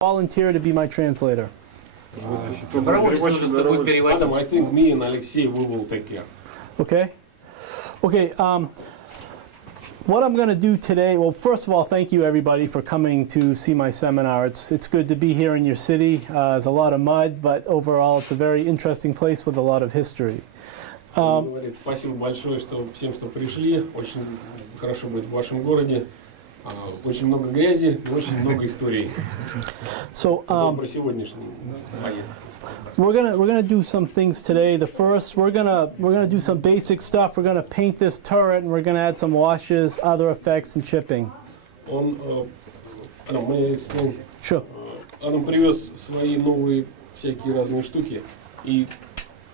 volunteer to be my translator? Adam, I think me and Alexei, we will take care. Okay. Okay. What I'm going to do today, well, first of all, thank you everybody for coming to see my seminar. It's good to be here in your city. There's a lot of mud, but overall it's a very interesting place with a lot of history. Спасибо большое, что всем, что пришли. Очень хорошо быть в вашем городе. Очень много грязи, очень много историй. So, про сегодняшний поездку. We're gonna do some things today. The first, we're gonna do some basic stuff. We're gonna paint this turret, and we're gonna add some washes, other effects, and chipping. Адам, may I explain? Sure. Адам привез свои новые всякие разные штуки, и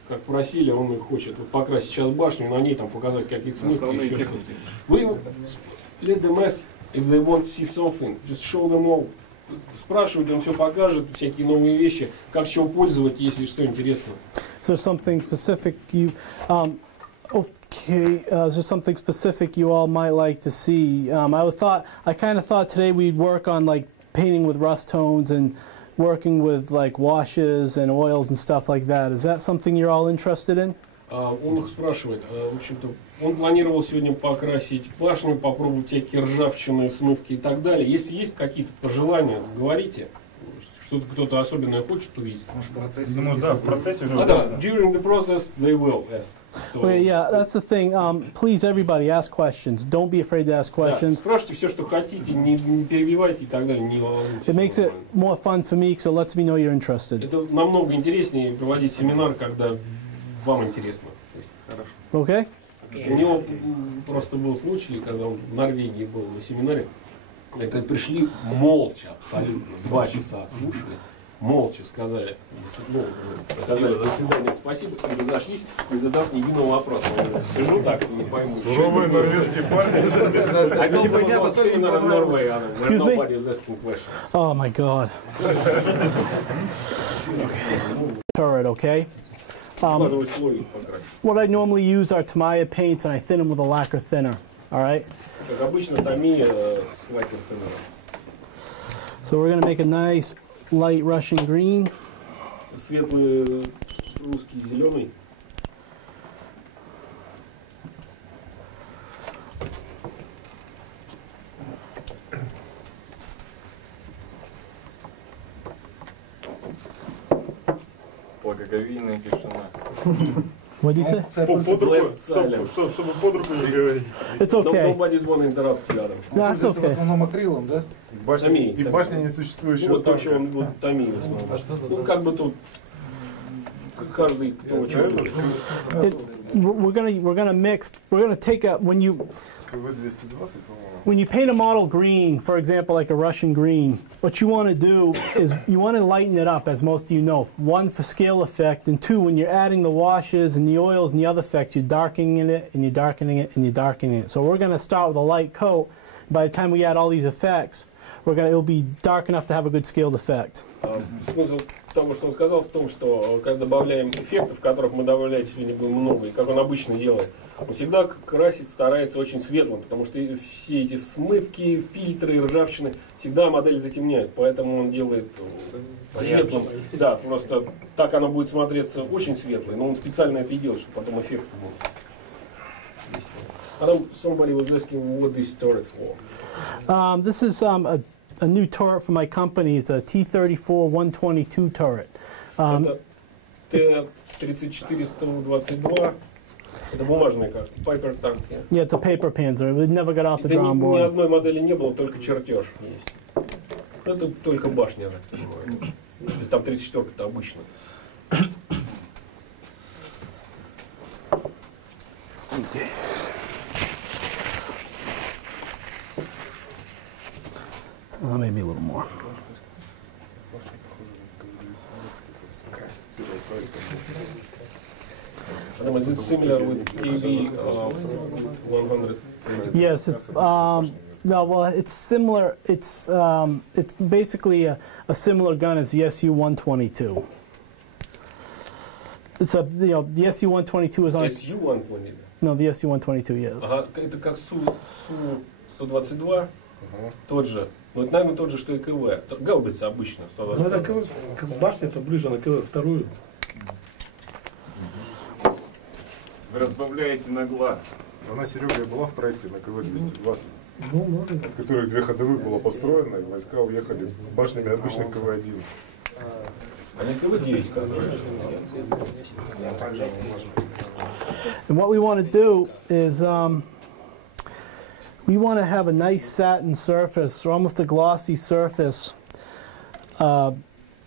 как просили, он их хочет покрасить сейчас башню, на ней там показать какие-то смыслы. Вы let them ask if they want to see something, just show them all. Спрашивать, он все покажет, всякие новые вещи, как чего пользовать, если что интересно. Is there something specific you, okay, is there something specific you all might like to see? I kind of thought today we'd work on like painting with rust tones and working with like washes and oils and stuff like that. Is that something you're all interested in? Он их спрашивает, в общем-то, он планировал сегодня покрасить башню, попробовать всякие ржавчины, смывки и так далее. Если есть какие-то пожелания, говорите. Что-то кто-то особенное хочет увидеть. Может, в процессе? Ну да, в процессе уже. Да, during the process they will ask. So, Okay, yeah, that's the thing. Please, everybody, ask questions. Don't be afraid to ask questions. Да, спрашивайте все, что хотите, не перебивайте и так далее, не волнуйтесь. It makes it more fun for me because it lets me know you're interested. Это намного интереснее проводить семинар, когда вам интересно. Хорошо. Okay? У него просто был случай, когда он в Норвегии был на семинаре. Это пришли молча, абсолютно, 2 часа отслушали, молча сказали до свидания, спасибо, и разошлись, не задав ни единого вопроса. Сижу так, не пойму. Суровые норвежские парни. I don't know seminar in Norway, where nobody is asking questions. Oh my God. Turret, okay? What I normally use are Tamiya paints, and I thin them with a lacquer thinner. All right. Как обычно, Tamiya с лаком тhinner. So we're going to make a nice light Russian green. Светлый русский зеленый. Благоговейная тишина. What do you say? Чтобы под руку не говорить. It's okay. Nobody's gonna interrupt you, Adam. That's В okay. основном акрилом, да? И башня несуществующего Вот то, танка. что он вот Tamiya в основном. Ну, как бы тут каждый, кто участвует. We're gonna take a when you paint a model green, for example, like a Russian green, what you want to do is you want to lighten it up, as most of you know. 1, for scale effect, and 2, when you're adding the washes and the oils and the other effects, you're darkening it and you're darkening it and you're darkening it. So we're going to start with a light coat. By the time we add all these effects, it'll be dark enough to have a good scaled effect. Смысл того, что он сказал, в том, что когда добавляем эффектов, которых мы добавлять сегодня будем много, и как он обычно делает, он всегда красит, старается очень светлым, потому что все эти смывки, фильтры, ржавчины всегда модель затемняют, поэтому он делает светлым. Да, просто так оно будет смотреться очень светлое, но он специально это и делает, чтобы потом эффекты будут. Somebody was asking what this turret for. This is a new turret for my company. It's a T-34 122 turret. Это Т-34-122. Это бумажный как Piper tank. Yeah, it's a paper panzer. It never got off the drawing board. Ни одной модели не было, только чертеж есть. Это только башня, я так понимаю. Там 34-ка-то обычно. Maybe a little more. Is it similar with KB 100? Yes, it's no. Well, it's similar. It's basically a similar gun as the SU-122. It's the SU-122 is on. SU-122. No, the SU-122, yes. Ага, это как Су-122, тот же Ну, это, наверное, тот же, что и КВ. Гаубица обычно. Ну, это КВ, башня, это ближе на КВ вторую. Вы разбавляете на глаз. Она, Серега, была в проекте на КВ-220. Ну, можно. От которых 2 ходовых было построено, и войска уехали с башнями обычных КВ-1. А не КВ-9, And what we want to do is we want to have a nice satin surface, or almost a glossy surface,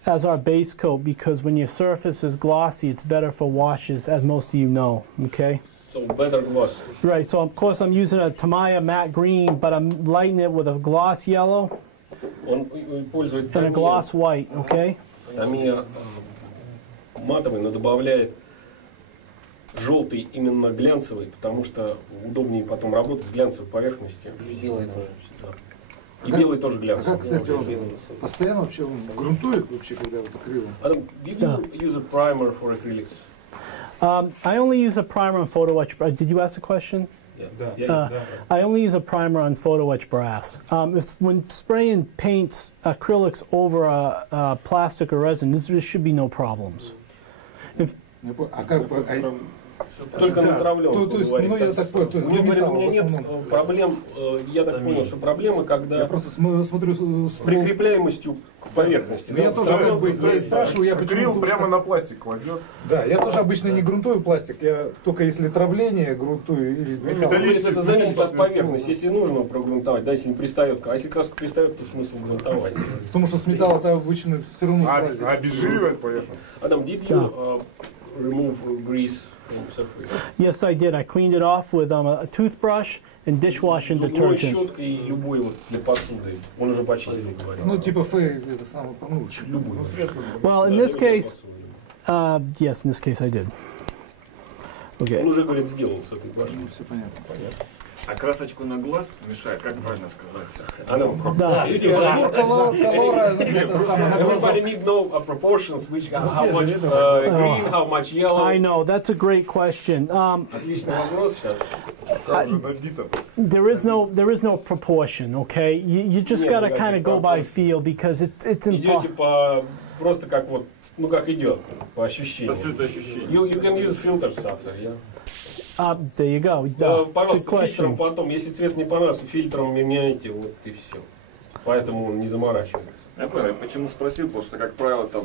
as our base coat, because when your surface is glossy, it's better for washes, as most of you know, okay? So better gloss. Right, so of course I'm using a Tamiya matte green, but I'm lighting it with a gloss yellow Он пользуется and a gloss white, okay? Tamiya матовый, но добавляет желтый именно глянцевый, потому что удобнее потом работать с глянцевой поверхностью. Белый тоже. И белый тоже глянцевый. Как, кстати, он постоянно вообще он грунтует вообще, когда вот акрилом? Adam, did you use a primer for acrylics? I only use a primer on photo etch. Did you ask a question? Yeah. I only use a primer on photo etch brass. When spraying paints, acrylics over a plastic or resin, there should be no problems. А как Только натравлен. То есть, ну я так понял, то есть для металла у в меня основном. нет проблем, я так понял, что проблема, когда Я просто смотрю с прикрепляемостью к поверхности. Я тоже как бы, я и спрашиваю, я Акрил почему... прямо на пластик кладет. Да, я тоже обычно не грунтую пластик, я только если травление грунтую или металл. Металлический Это зависит от поверхности. Если нужно прогрунтовать, да, если не пристает, а если краска пристает, то смысл грунтовать. Потому что с металла-то обычно все равно сглазит. Обезжиривает поверхность. Адам, did you remove grease from surface? Yes, I did. I cleaned it off with a toothbrush and dishwashing Зубной detergent. щеткой и любой вот для посуды. Он уже почистил, говорит. Ну типа фей, это самое, ну, Любой. Well, in this case, yes, in this case I did. Он Okay. уже, говорит, сделал с этой башней. все понятно. А красочку на глаз мешает, как правильно сказать? Да. Everybody need know proportions, which how much green, how much yellow. I know, that's a great question. Отличный вопрос сейчас. Как же набито просто. There is no proportion, okay? You just Нет, gotta никаких kind of go by пропорций. feel because it's Идете impossible. по просто как вот, ну как идет, по ощущениям. По цветоощущениям. You can use filters after, yeah. There you go. Да. Good Пожалуйста, фильтром question. потом, если цвет не понравился, фильтром меняете, вот и все. Поэтому он не заморачивается. Я понял, почему спросил, потому что, как правило, там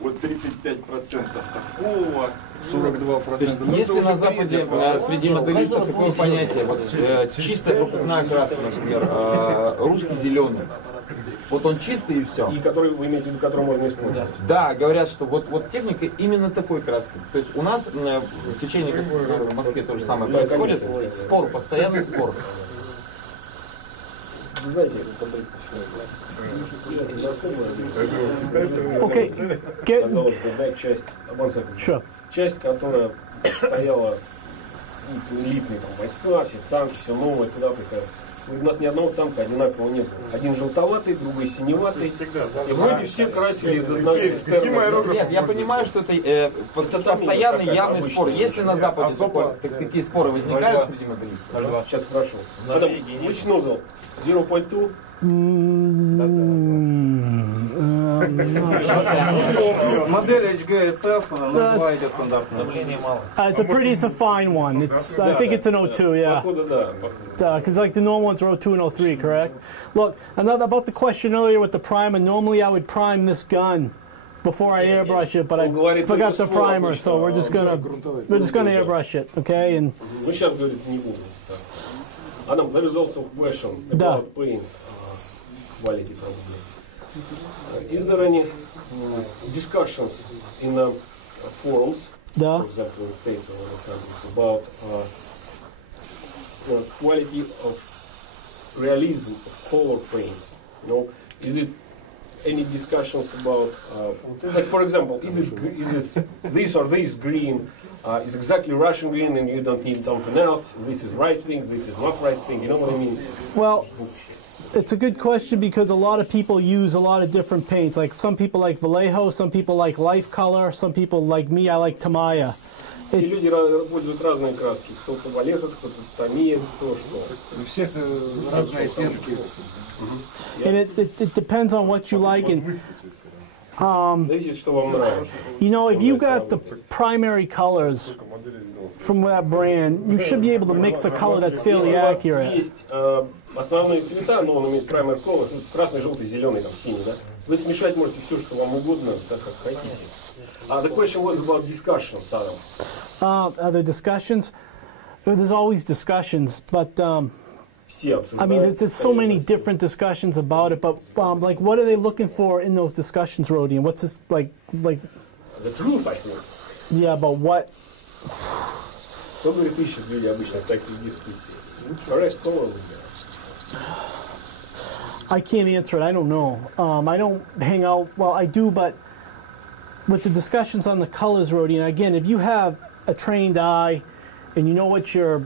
вот 35% такого, 42%. Если на Западе среди моделистов такое понятие, вот чистая пропускная краска, например, русский зеленый, вот он чистый и все. И который вы имеете в виду, который можно использовать. Да, говорят, что вот техника именно такой краски. То есть у нас в течение, как в Москве то же самое происходит, спор, постоянный спор. Вы знаете, Okay. казалось бы, да, часть, Sure. часть, которая стояла элитные там, войска, все танки, все новое, туда приходят. У нас ни одного танка одинакового не было. Один желтоватый, другой синеватый. И вроде все красили Нет, я понимаю, что это постоянный явный спор. Если на Западе такие споры возникают среди моделистов. Сейчас спрошу. Потом, which nozzle? 0.2? Модель HGSF, она идет стандартно. Давление мало. It's a fine one. I think it's an 02, yeah. Походу, да. Because like the normal ones are 02 and 03, correct? Look, another about the question earlier with the primer. Normally I would prime this gun before I airbrush it, but I forgot the primer, so we're just gonna airbrush it, okay? And Мы сейчас, говорит, не будем. Adam, there is also a question about paint quality probably. Is there any discussions in forums, да. for example, in States or other countries, about quality of realism of color paint? You know, is it any discussions about, like for example, is this or this green is exactly Russian green and you don't need something else? This is right thing, this is not right thing. You know what I mean? Well, it's a good question because a lot of people use a lot of different paints. Like some people like Vallejo, some people like Life Color, some people like me, I like Tamiya. Все люди пользуют разные краски. Кто-то в олехах, кто-то в таме, кто что. У всех разные оттенки. And it depends on what you like. And Зависит, что вам нравится. you know, if you got the primary colors from that brand, you should be able to mix a color that's fairly Если у вас accurate. есть основные цвета, но он имеет primary colors, красный, желтый, зеленый, там, синий, да? Вы смешать можете все, что вам угодно, так как хотите. The question was about discussions, Adam. Other discussions? There's always discussions, but Все I обсуждают. mean, there's so many different discussions about it. But like, what are they looking for in those discussions, Rodian? What's this like? The truth, I think. Yeah, about what? Что, говорит, ищут люди обычно в таких дискуссиях? Correct color. I can't answer it. I don't know. I don't hang out. Well, I do, but with the discussions on the colors, Rodian. Again, if you have a trained eye and you know what you're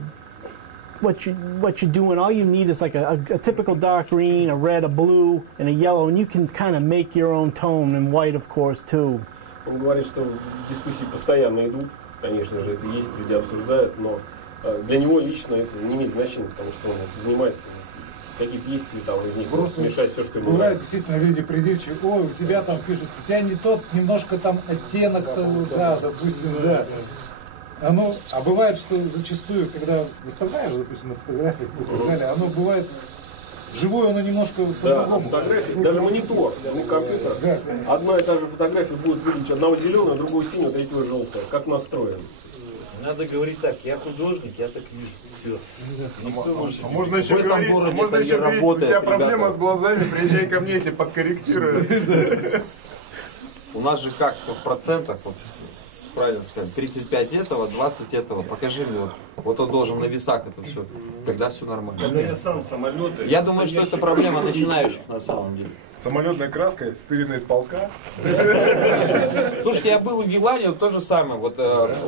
doing, all you need is like a typical dark green, a red, a blue, and a yellow, and you can kind of make your own tone, and white, of course, too. Он говорит, что дискуссии постоянно идут, конечно же, это есть, люди обсуждают, но для него лично это не имеет значения, потому что он занимается, какие-то есть цвета, он из них просто смешать все, что ему Бывает, нравится. действительно, люди придирчивые, ой, у тебя там пишут, у тебя не тот, немножко там оттенок, да, допустим, да. А бывает, что зачастую, когда выставляешь, допустим, на фотографиях и так далее, оно бывает, вживую оно немножко Да, по-другому. фотографии, даже монитор, на компьютер, одна и та же фотография будет выглядеть одного зеленого, другого синего, третьего желтого, как настроен. Надо говорить так, я художник, я так вижу. Все. Можно еще говорить, у тебя проблема с глазами, приезжай ко мне, я тебе подкорректирую. У нас же как в процентах, вот, правильно сказать, 35 этого, 20 этого. Покажи мне, вот он должен на весах это все. Тогда все нормально. Когда я сам самолеты. Я думаю, что это проблема начинающих на самом деле. Самолетная краска, стыренная из полка. Слушайте, я был в Елане, вот то же самое. Вот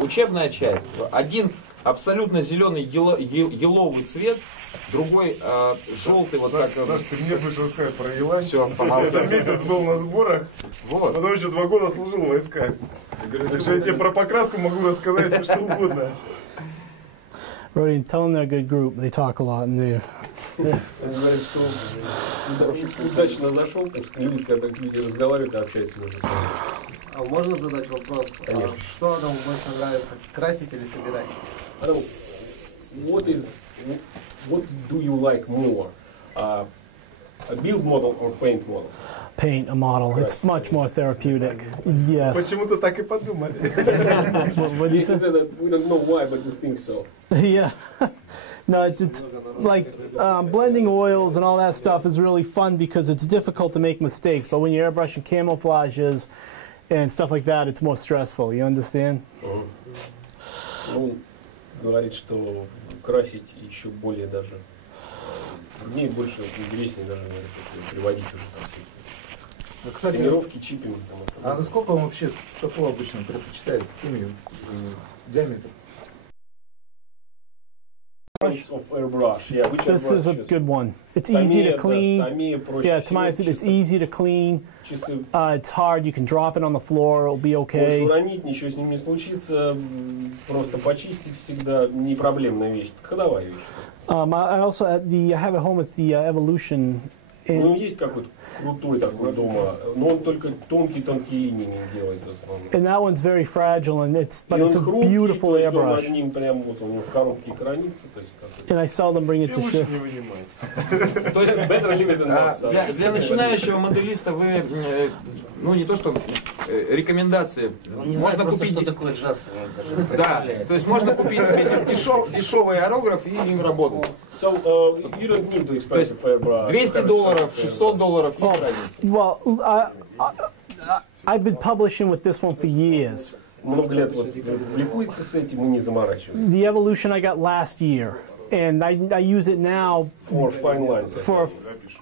учебная часть. Один абсолютно зеленый еловый цвет, другой желтый, вот так. Саш, ты мне будешь рассказать про Елань. Все, Я там месяц был на сборах, вот. потом еще 2 года служил в войсках. Так что я тебе про покраску могу рассказать все что угодно. Rodian, tell them they're a good group. They talk a lot in there. Он говорит, что удачно зашел, потому что люди, когда люди разговаривают и общаются между собой. А можно задать вопрос? Конечно. Что Адаму больше нравится, красить или собирать? Adam, what do you like more? A build model or paint model? Paint a model. It's much more therapeutic. Yes. Почему-то так и подумали. What do you He say? said that we don't know why, but we think so. Yeah. No, it's like blending oils and all that stuff is really fun because it's difficult to make mistakes. But when you're airbrushing camouflages and stuff like that, it's more stressful. You understand? Ну, говорит, что красить еще более даже труднее, больше интереснее даже, говорит, если приводить уже там всякие Кстати, тренировки, чиппинг. а насколько он вообще стопу обычно предпочитает? Какими диаметр? Of airbrush. Yeah, which This is a airbrush? good one. It's easy to clean. Томея проще Yeah, to my всего, suit, it's easy to clean. чисто It's hard. You can drop it on the floor. It'll be можешь okay. уронить, ничего с ним не случится, просто почистить всегда не проблемная вещь, ходовая вещь. I also I have at home. It's the Evolution. Ну, есть какой-то крутой такой дома, но он только тонкие линии делает в основном. And that one's very fragile, and it's И it's он a хрупкий, beautiful то есть он airbrush. одним прям вот у него в коробке хранится, то есть как-то. And I seldom bring it to Лучше shift. не вынимать. То есть Better leave it in box. для начинающего моделиста вы, ну не то что рекомендации, Он не знает можно просто, купить, что такое джаз. да, то есть можно купить себе дешевый аэрограф и им работать. So, you don't need to expensive airbrush. $200, $600, есть разница. Well, I've been publishing with this one for years. Много лет вот публикуется с этим и не заморачивается. The Evolution I got last year, and I use it now For fine lines. for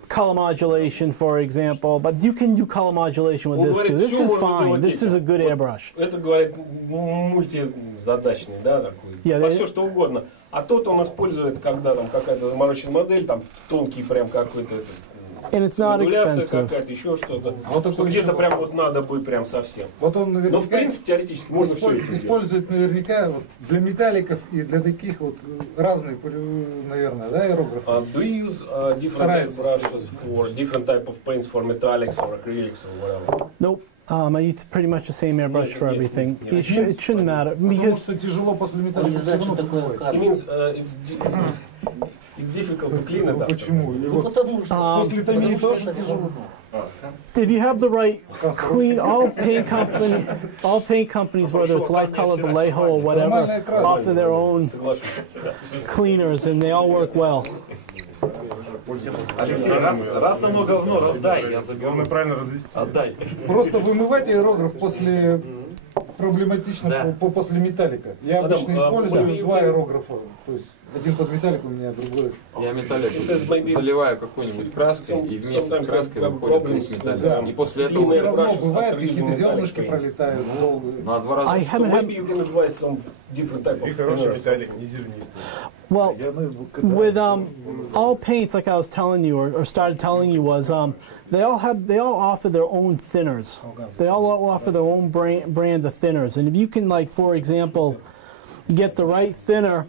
color modulation, for example. But you can do color modulation with Он this говорит, too. This всё is можно fine. делать This is a этим. good Вот airbrush. Это, говорит, мультизадачный, да, такой. Yeah, По they- все что угодно. А тот он использует, когда там какая-то замороченная модель, там тонкий прям какой-то And it's not модуляция expensive. какая-то, еще что-то. Вот Что такой где-то еще- прям вот надо быть прям совсем. Вот он Но в наверняка принципе теоретически можно все это сделать. использует наверняка вот для металликов и для таких вот разных, наверное, да, аэрографов. Do you use different type brushes for different type of paints for metallics or acrylics or whatever? Nope. I use pretty much the same airbrush for everything. It shouldn't matter Потому because что тяжело после металлика. Не знаю, что такое It карма. means it's difficult to clean it Ну up. почему? И Ну вот потому что... после томии потому тоже что это тяжело. if you have the right clean, all paint companies, whether it's Life Color, Vallejo, or whatever, offer their own cleaners, and they all work well. Алексей, раз оно говно, раздай, я заберу. Главное правильно развести. Отдай. Просто вымывать аэрограф после проблематично после металлика. Я обычно использую два аэрографа. То есть один под металлик у меня, другой. Я металлик заливаю какой-нибудь краской, и вместе с краской выходит весь металлик. И после И этого... все равно бывает, какие-то зернышки пролетают. Ну, а 2 раза... I So haven't maybe had, you can advise some different type И of хороший thinners. металлик, не зернистый. well, with all paints, like I was telling you or started telling you, was they all offer their own thinners. They all offer their own brand of thinners. And if you can, like, for example, get the right thinner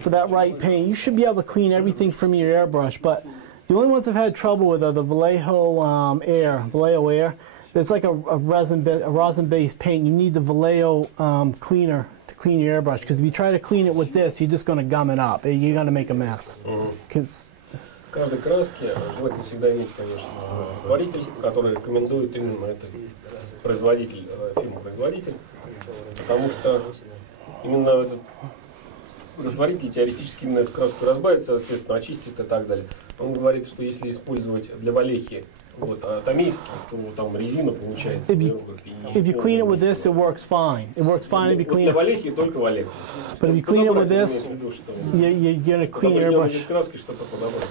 for that right paint, you should be able to clean everything from your airbrush. But the only ones I've had trouble with are the Vallejo Air. It's like a resin-based paint. You need the Vallejo cleaner to clean your airbrush, because if you try to clean it with this, you're just going to gum it up. You're going to make a mess. 'Cause В каждой краске желательно всегда иметь, конечно, растворитель, который рекомендует именно это производитель, фирма-производитель, потому что именно этот растворитель теоретически именно эту краску разбавит, соответственно, очистит и так далее. Он говорит, что если использовать для валехи томейский, то там резина получается. If you clean it with this, it works fine. It works fine if you clean Для it. валехи только валеха. But if you clean it with this, you're going to clean your airbrush. краски что-то подобрать.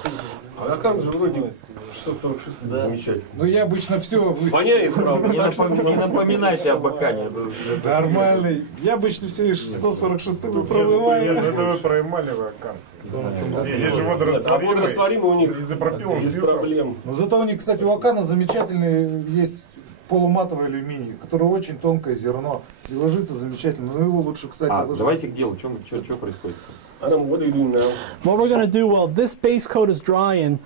А Акан же вроде 646 замечательно. Но я обычно все Воняет, правда. Не напоминайте об Акане. нормальный. Я обычно все из 146 Это промываю. вы про эмалевый окан. Есть же А водорастворимый. водорастворимый у них Из-за пропила без флюра. проблем. Но зато у них, кстати, у Акана замечательный есть полуматовый алюминий, который очень тонкое зерно и ложится замечательно. Но его лучше, кстати, ложить. Давайте к делу. Что происходит? Adam, what are you doing now? What we're going to do, well, this base coat is drying.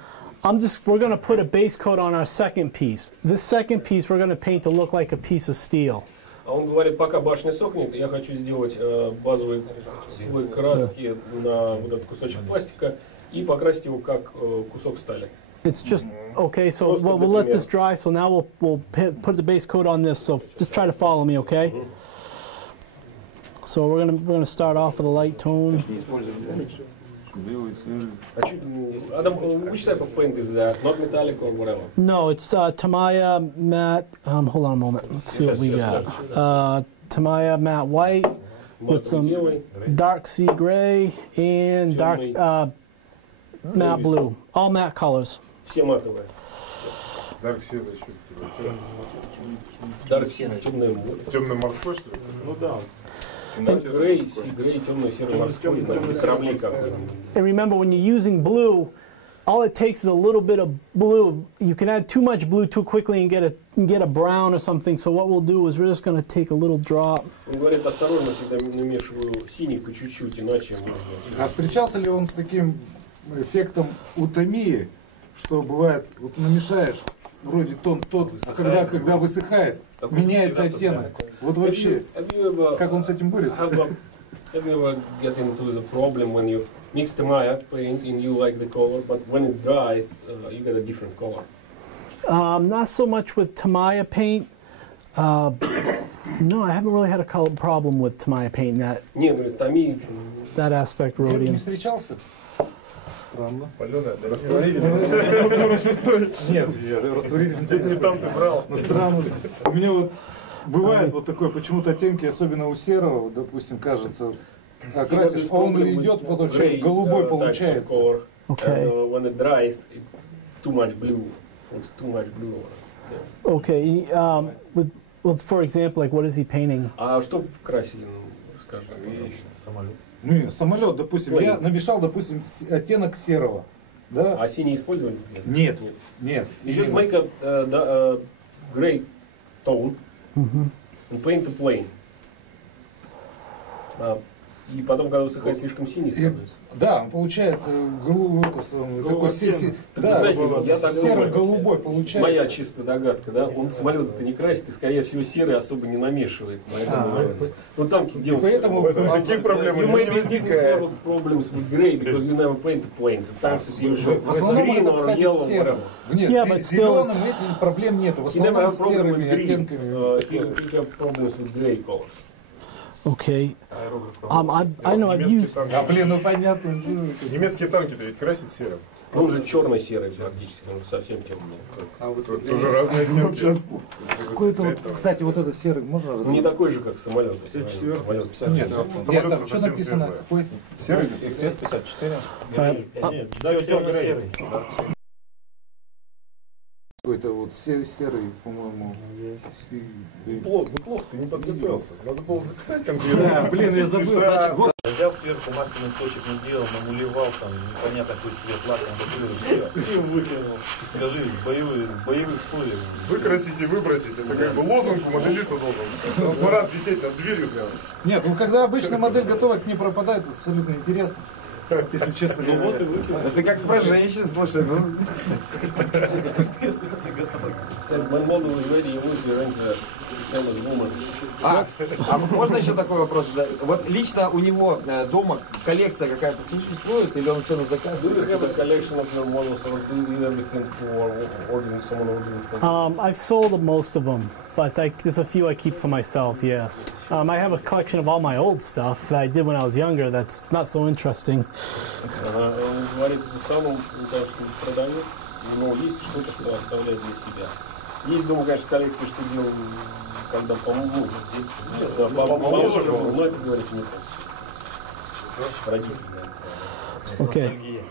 We're going to put a base coat on our second piece. This second piece we're going to paint to look like a piece of steel. А он говорит, пока башня сохнет, я хочу сделать базовый слой краски на вот этот кусочек пластика и покрасить его как кусок стали. It's just, okay, so we'll let this dry, so now we'll put the base coat on this, so just try to follow me, okay? So we're gonna start off with a light tone. Adam, which type of paint is that? Not metallic or whatever? No, it's Tamiya matte, hold on a moment, let's see what we got. Tamiya matte white with some dark sea gray and dark matte blue, all matte colors. Все матовые. Дарк Сила еще. Dark sea, темный море. Темно-морской, что ли? Ну да. Грей, темный серый морской, корабли какой-нибудь. And remember, when you're using blue, all it takes is a little bit of blue. You can add too much blue too quickly and get a brown or something. So what we'll do is we're just going to take a little drop. Он говорит, осторожно, всегда намешиваю синий по чуть-чуть, иначе можно. А встречался ли он с таким эффектом утомии, что бывает, вот намешаешь, вроде тот, а когда высыхает, меняется оттенок. Вот вообще, как он с этим борется? Have you ever get into the problem when you mix Tamiya paint and you like the color, but when it dries, you get a different color? Not so much with Tamiya paint. No, I haven't really had a color problem with Tamiya paint. Не, ну Tamiya. That aspect, Не rhodium. встречался? Странно. Паленая, растворитель. Нет, растворитель Не там ты брал. Ну странно. У меня вот бывает вот такое, почему-то оттенки, особенно у серого, допустим, кажется, окрасишь, а он идет, потом голубой получается. Okay. When it dries, too much blue. It's too much blue. Okay. With for example, like what is he painting? А что красили, расскажи. Ну, самолет, допустим, я намешал, допустим, оттенок серого. Да. А синий использовали? Нет. Нет. You just make a gray tone and paint the plane. И потом, когда высыхает, слишком синий становится. Да, он получается такой серо-голубой получается. Моя чистая догадка, да? Он самолет-то не красит и, скорее всего, серый особо не намешивает. Ну там, где он поэтому таких проблем you may have problems with gray because you never paint the planes. Sometimes it's usually green or yellow, whatever. Нет, зеленым этим проблем нету. В основном с серыми оттенками. You have problems with gray colors. Okay. I know I've used. Блин, ну понятно. Немецкие танки-то ведь красят серым. Он же черно-серый практически, он совсем темный. Тоже разные оттенки. Кстати, вот этот серый можно разобрать? Не такой же, как самолет. 54. Нет, там что написано? Какой? Серый? 54. Нет, темно-серый. Какой-то вот серый, по-моему. Неплохо, ты не подготовился. Надо было записать конкретно. Да, блин, я забыл. Взял сверху масляный точек, не делал, намулевал, там, непонятно какой цвет лаком, и выкинул. Скажи, боевых условиях. Выкрасить и выбросить. Это как бы лозунг у моделиста должен. Транспарант висеть над дверью прямо. Нет, ну когда обычная модель готова, к ней пропадает, абсолютно интересно. Если честно говоря. Вот и выкинул. Это как про женщин, слушай, ну. А можно еще такой вопрос? Вот лично у него дома коллекция какая-то существует, или он все на заказ? I've sold most of them, but there's a few I keep for myself, yes. I have a collection of all my old stuff that I did when I was younger that's not so interesting. Он говорит, в основном продает, но есть что-то, что оставляет для себя. Есть дома, конечно, коллекции, что делал, когда помоложе, но это, говорится, не так. Родители. Okay.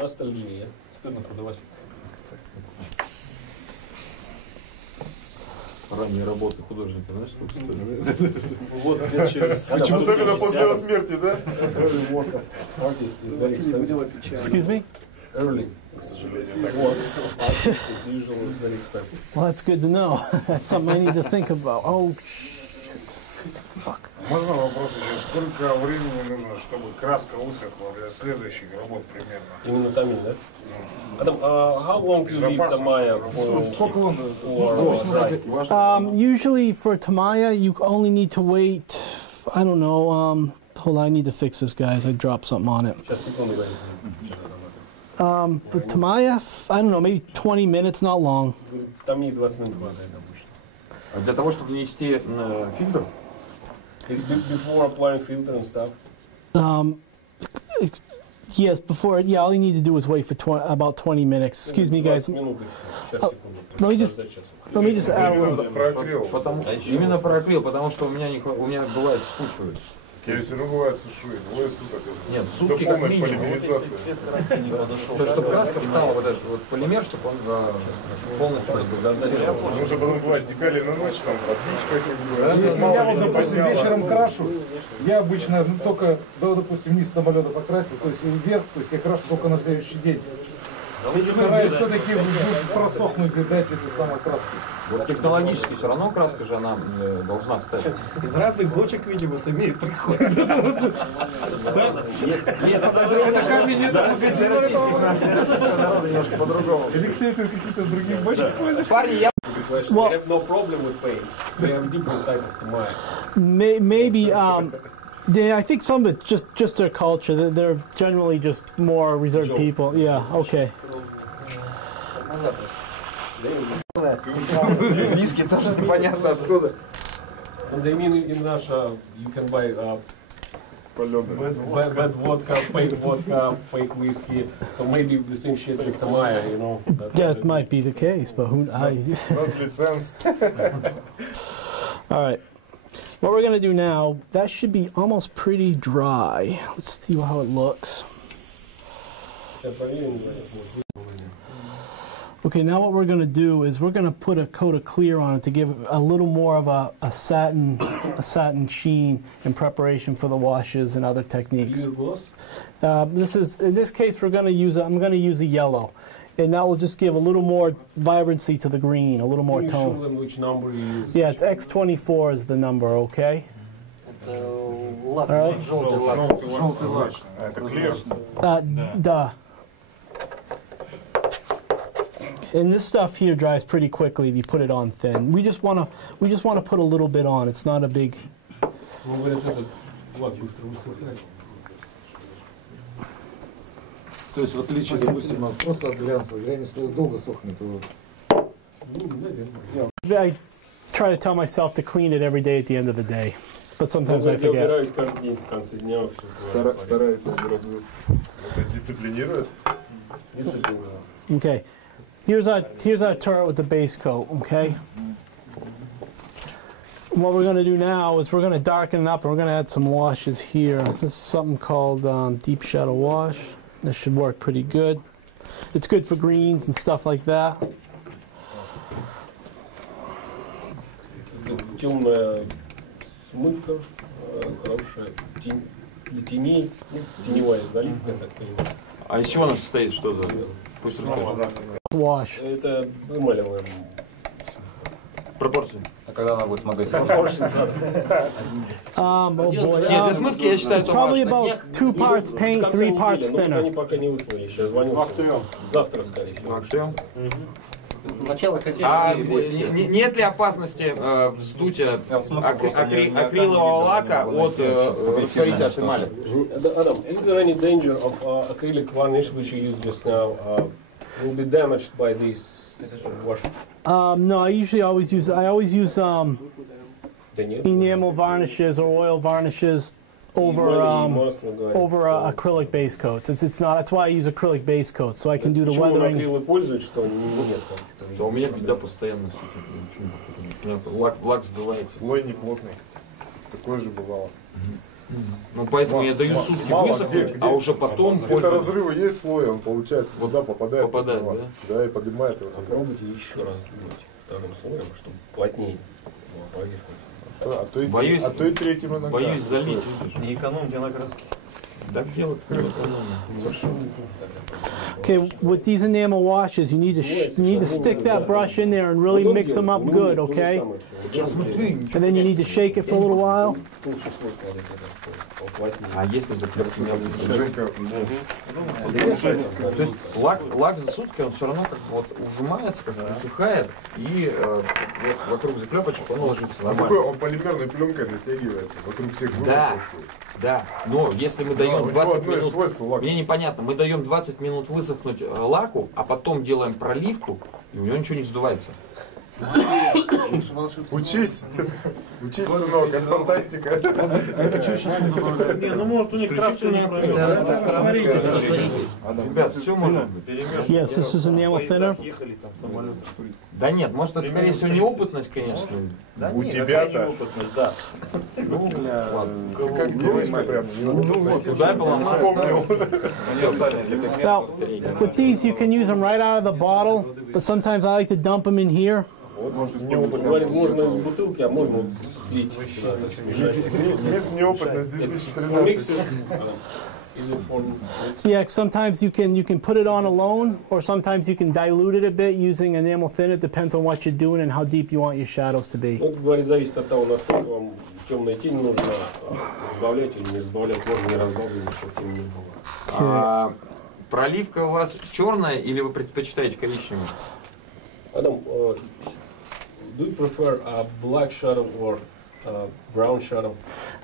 Ностальгия. Стыдно продавать. Ранние работы художника, знаешь, что Вот, лет через... Особенно после его смерти, да? Excuse me? Early. Well, that's good to know. That's something I need to think about. Oh, shit. Fuck. Можно вопрос еще? Сколько времени нужно, чтобы краска высохла для следующих работ примерно? Именно тамин, да? Adam, how long you leave Tamaya for? Usually for Tamaya, you only need to wait, I don't know, hold on, I need to fix this, guys. I dropped something on it. For Tamaya, I don't know, maybe 20 minutes, not long. Там не 20 минут хватает обычно. Для того, чтобы нанести фильтр? Before applying filter and stuff? Yes, before, yeah, all you need to do is wait for about 20 minutes. Excuse me, guys. Let me just add a little. Именно про акрил, потому что у меня бывает вспучивает. Все равно бывает суши, двое суток. Нет, сутки как минимум. То есть, чтобы краска встала, вот этот вот полимер, чтобы он полностью... Нужно потом бывает декали на ночь, там, отличка. Если я вот, допустим, вечером крашу, я обычно только, допустим, вниз самолета покрасил, то есть вверх, то есть я крашу только на следующий день. Стараюсь все-таки просохнуть и дать эти самые краски. Вот технологически все равно краска же она должна встать. Из разных бочек, видимо, это имеет приходит. Есть подозрение, это камень, это немножко по-другому. Алексей, ты какие-то другие бочки? Парни, я... Well, they have no problem with paint. They have different type of Tamaya. Maybe, I think some of it's just their culture. They're generally just more reserved people. Yeah, okay. Виски тоже непонятно откуда. And I mean, in Russia, you can buy bad vodka, fake whiskey. So maybe the same shit like Tamaya, you know. That might be the case, but who? All right. What we're gonna do now, that should be almost pretty dry. Let's see how it looks. Okay, now what we're going to do is we're going to put a coat of clear on it to give a little more of a satin sheen in preparation for the washes and other techniques. In this case I'm going to use a yellow, and that will just give a little more vibrancy to the green, a little more Can you tone. show them which number you use? Yeah, it's X24 is the number, okay? Лак, All right. желтый лак. Желтый лак. Это клеер. Duh. And this stuff here dries pretty quickly if you put it on thin. We just want to put a little bit on. It's not a big. Ну, говорят, этот лак быстро высыхает. То есть в отличие, допустим, просто от глянца, глянец долго сохнет. I try to tell myself to clean it every day at the end of the day, but sometimes I forget. убираюсь каждый день в конце дня. Старается убирать. Это дисциплинирует? Дисциплинирует. Okay, here's our turret with the base coat. Okay. What we're going to do now is we're going to darken it up and we're going to add some washes here. This is something called deep shadow wash. This should work pretty good. It's good for greens and stuff like that. Темная смывка, хорошая для теней, теневая заливка, я так понимаю. А из чего она состоит? Что за? Wash. Это эмалевая. Пропорции. А когда она будет в магазине? Oh boy. Нет, для смывки я считаю, It's это probably важно. about 2 parts paint, 3 parts Они thinner. пока не выснули, сейчас звонил. Завтра, скорее всего. Начало А нет ли опасности вздутия акрилового лака от растворителя от эмали? Adam, is there any danger of acrylic varnish which you used just now will be damaged by this wash? No, I always use enamel varnishes or oil varnishes over acrylic base coats. It's not. That's why I use acrylic base coats, so I can do the weathering. Акрилы пользуют, что нет? Да у меня беда постоянно. Лак сдувается. Слой неплотный. Такой же бывало. Ну поэтому я даю сутки высохнуть, а уже потом Где-то разрывы есть слой, он получается туда попадает. Попадает, да? Да, и поднимает его. Попробуйте еще раз дуть вторым слоем, чтобы плотнее была поверхность. Боюсь, а то и третьим иногда. боюсь залить. Не экономьте на краске. Так делать не экономно. Okay, with these enamel washes, you need to stick that brush in there and really mix them up good, okay? And then you need to shake it for a little while. А если заклепки мелкие? Женька, То есть лак за сутки, он все равно как вот ужимается, как высыхает, и вот вокруг заклепочек он ложится нормально. он полимерной пленкой натягивается вокруг всех Да, да. Но если мы даем 20 минут, свойства лака. мне непонятно, мы даем 20 минут высохнуть лаку, а потом делаем проливку, и у него ничего не вздувается. Учись, сынок, это фантастика. Это что сейчас? Не, ну может у них крафтовые Ребят, все можно. Yes, this is enamel thinner. Да нет, может это скорее всего неопытность, конечно. У тебя-то. Да. Ну, ладно. Ты как девочка прям. Куда я была? Now, with these, you can use them right out of the bottle, but sometimes I like to dump them in here. Говорит, можно из бутылки, а можно вот слить. Мисс неопытность 2013. Yeah, sometimes you can put it on alone, or sometimes you can dilute it a bit using enamel thin. It depends on what you're doing and how deep you want your shadows to be. Вот, говорит, зависит от того, насколько вам темная тень нужно разбавлять или не разбавлять. Можно не разбавлять, чтобы тень не было. А проливка у вас черная или вы предпочитаете коричневую? Adam, do you prefer a black shadow or brown shadow?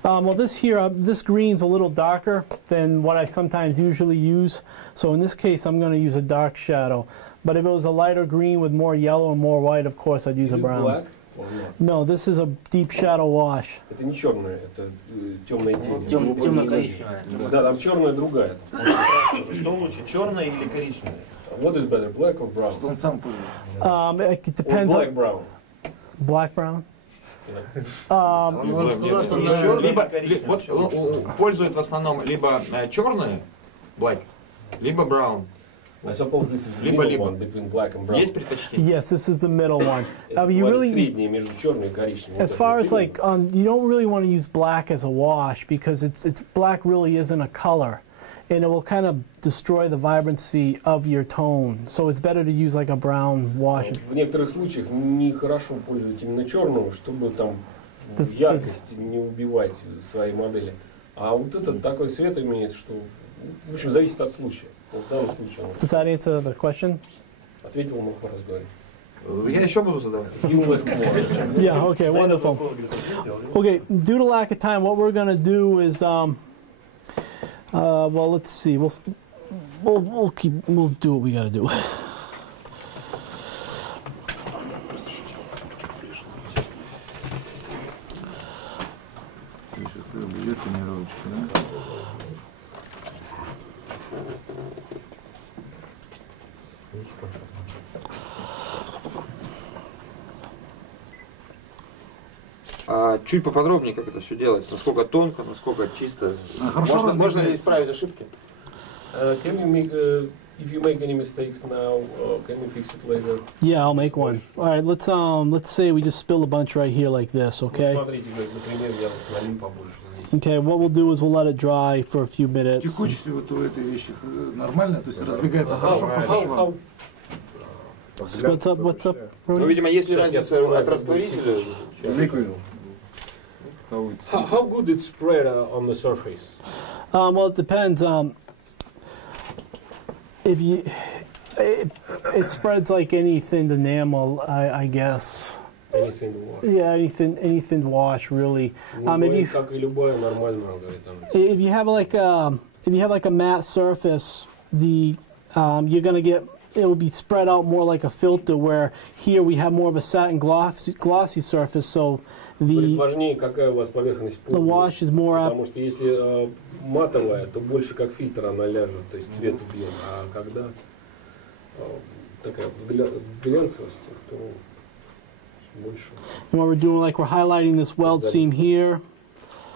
Well, this green's a little darker than what I sometimes usually use. So in this case, I'm going to use a dark shadow. But if it was a lighter green with more yellow and more white, of course, I'd use a brown. Black or not? No, this is a deep shadow wash. Это не черная, это темная тень. Темно-коричневая. Да, там черная другая. Что лучше, черное или коричневое? What is better, black or brown? Он сам It depends Black on brown. black brown. Пользуют в основном либо черные, black, либо brown. I suppose this is the Либо middle one between black and brown. Есть предпочтение? Yes, this is the middle one. You Бывает really, среднее между черным и коричневым. as far as like, you don't really want to use black as a wash because it's black really isn't a color, and it will kind of destroy the vibrancy of your tone. So it's better to use like a brown wash. В некоторых случаях нехорошо пользоваться именно черным, чтобы там яркость не убивать свои модели. А вот этот такой цвет имеет, что, в общем, зависит от случая. Вот в данном случае он Does that answer the question? ответил, мог разговаривать. Я еще буду задавать. Yeah, okay, wonderful. Okay, due to lack of time, what we're going to do is, well, let's see. We'll do what we got to do. Чуть поподробнее, как это все делается, насколько тонко, насколько чисто. Можно ли исправить ошибки? Can you make, if you make any mistakes now, can you fix it later? Yeah, I'll make one. All right, let's say we just spill a bunch right here like this, okay? Смотрите, например, я налил побольше здесь. Okay, what we'll do is we'll let it dry for a few minutes. Текучесть вот у этой вещи нормально, то есть разбегается хорошо. What's up, Ну, Brody? видимо, есть ли разница от растворителя? How good it's spread on the surface? Well, it depends. If you, it spreads like any thinned enamel, I guess. Anything to wash. Yeah, anything to wash, really. If you, Как и любая нормальная, говорит она. if you have like a matte surface, you're gonna get, it will be spread out more like a filter. Where here we have more of a satin glossy surface, so Будет важнее, какая у вас поверхность the wash is more потому что если матовая, то больше как фильтр она ляжет, то есть цвет убьет. А когда такая с глянцевостью, то больше. And what we're doing, like we're highlighting this weld seam here.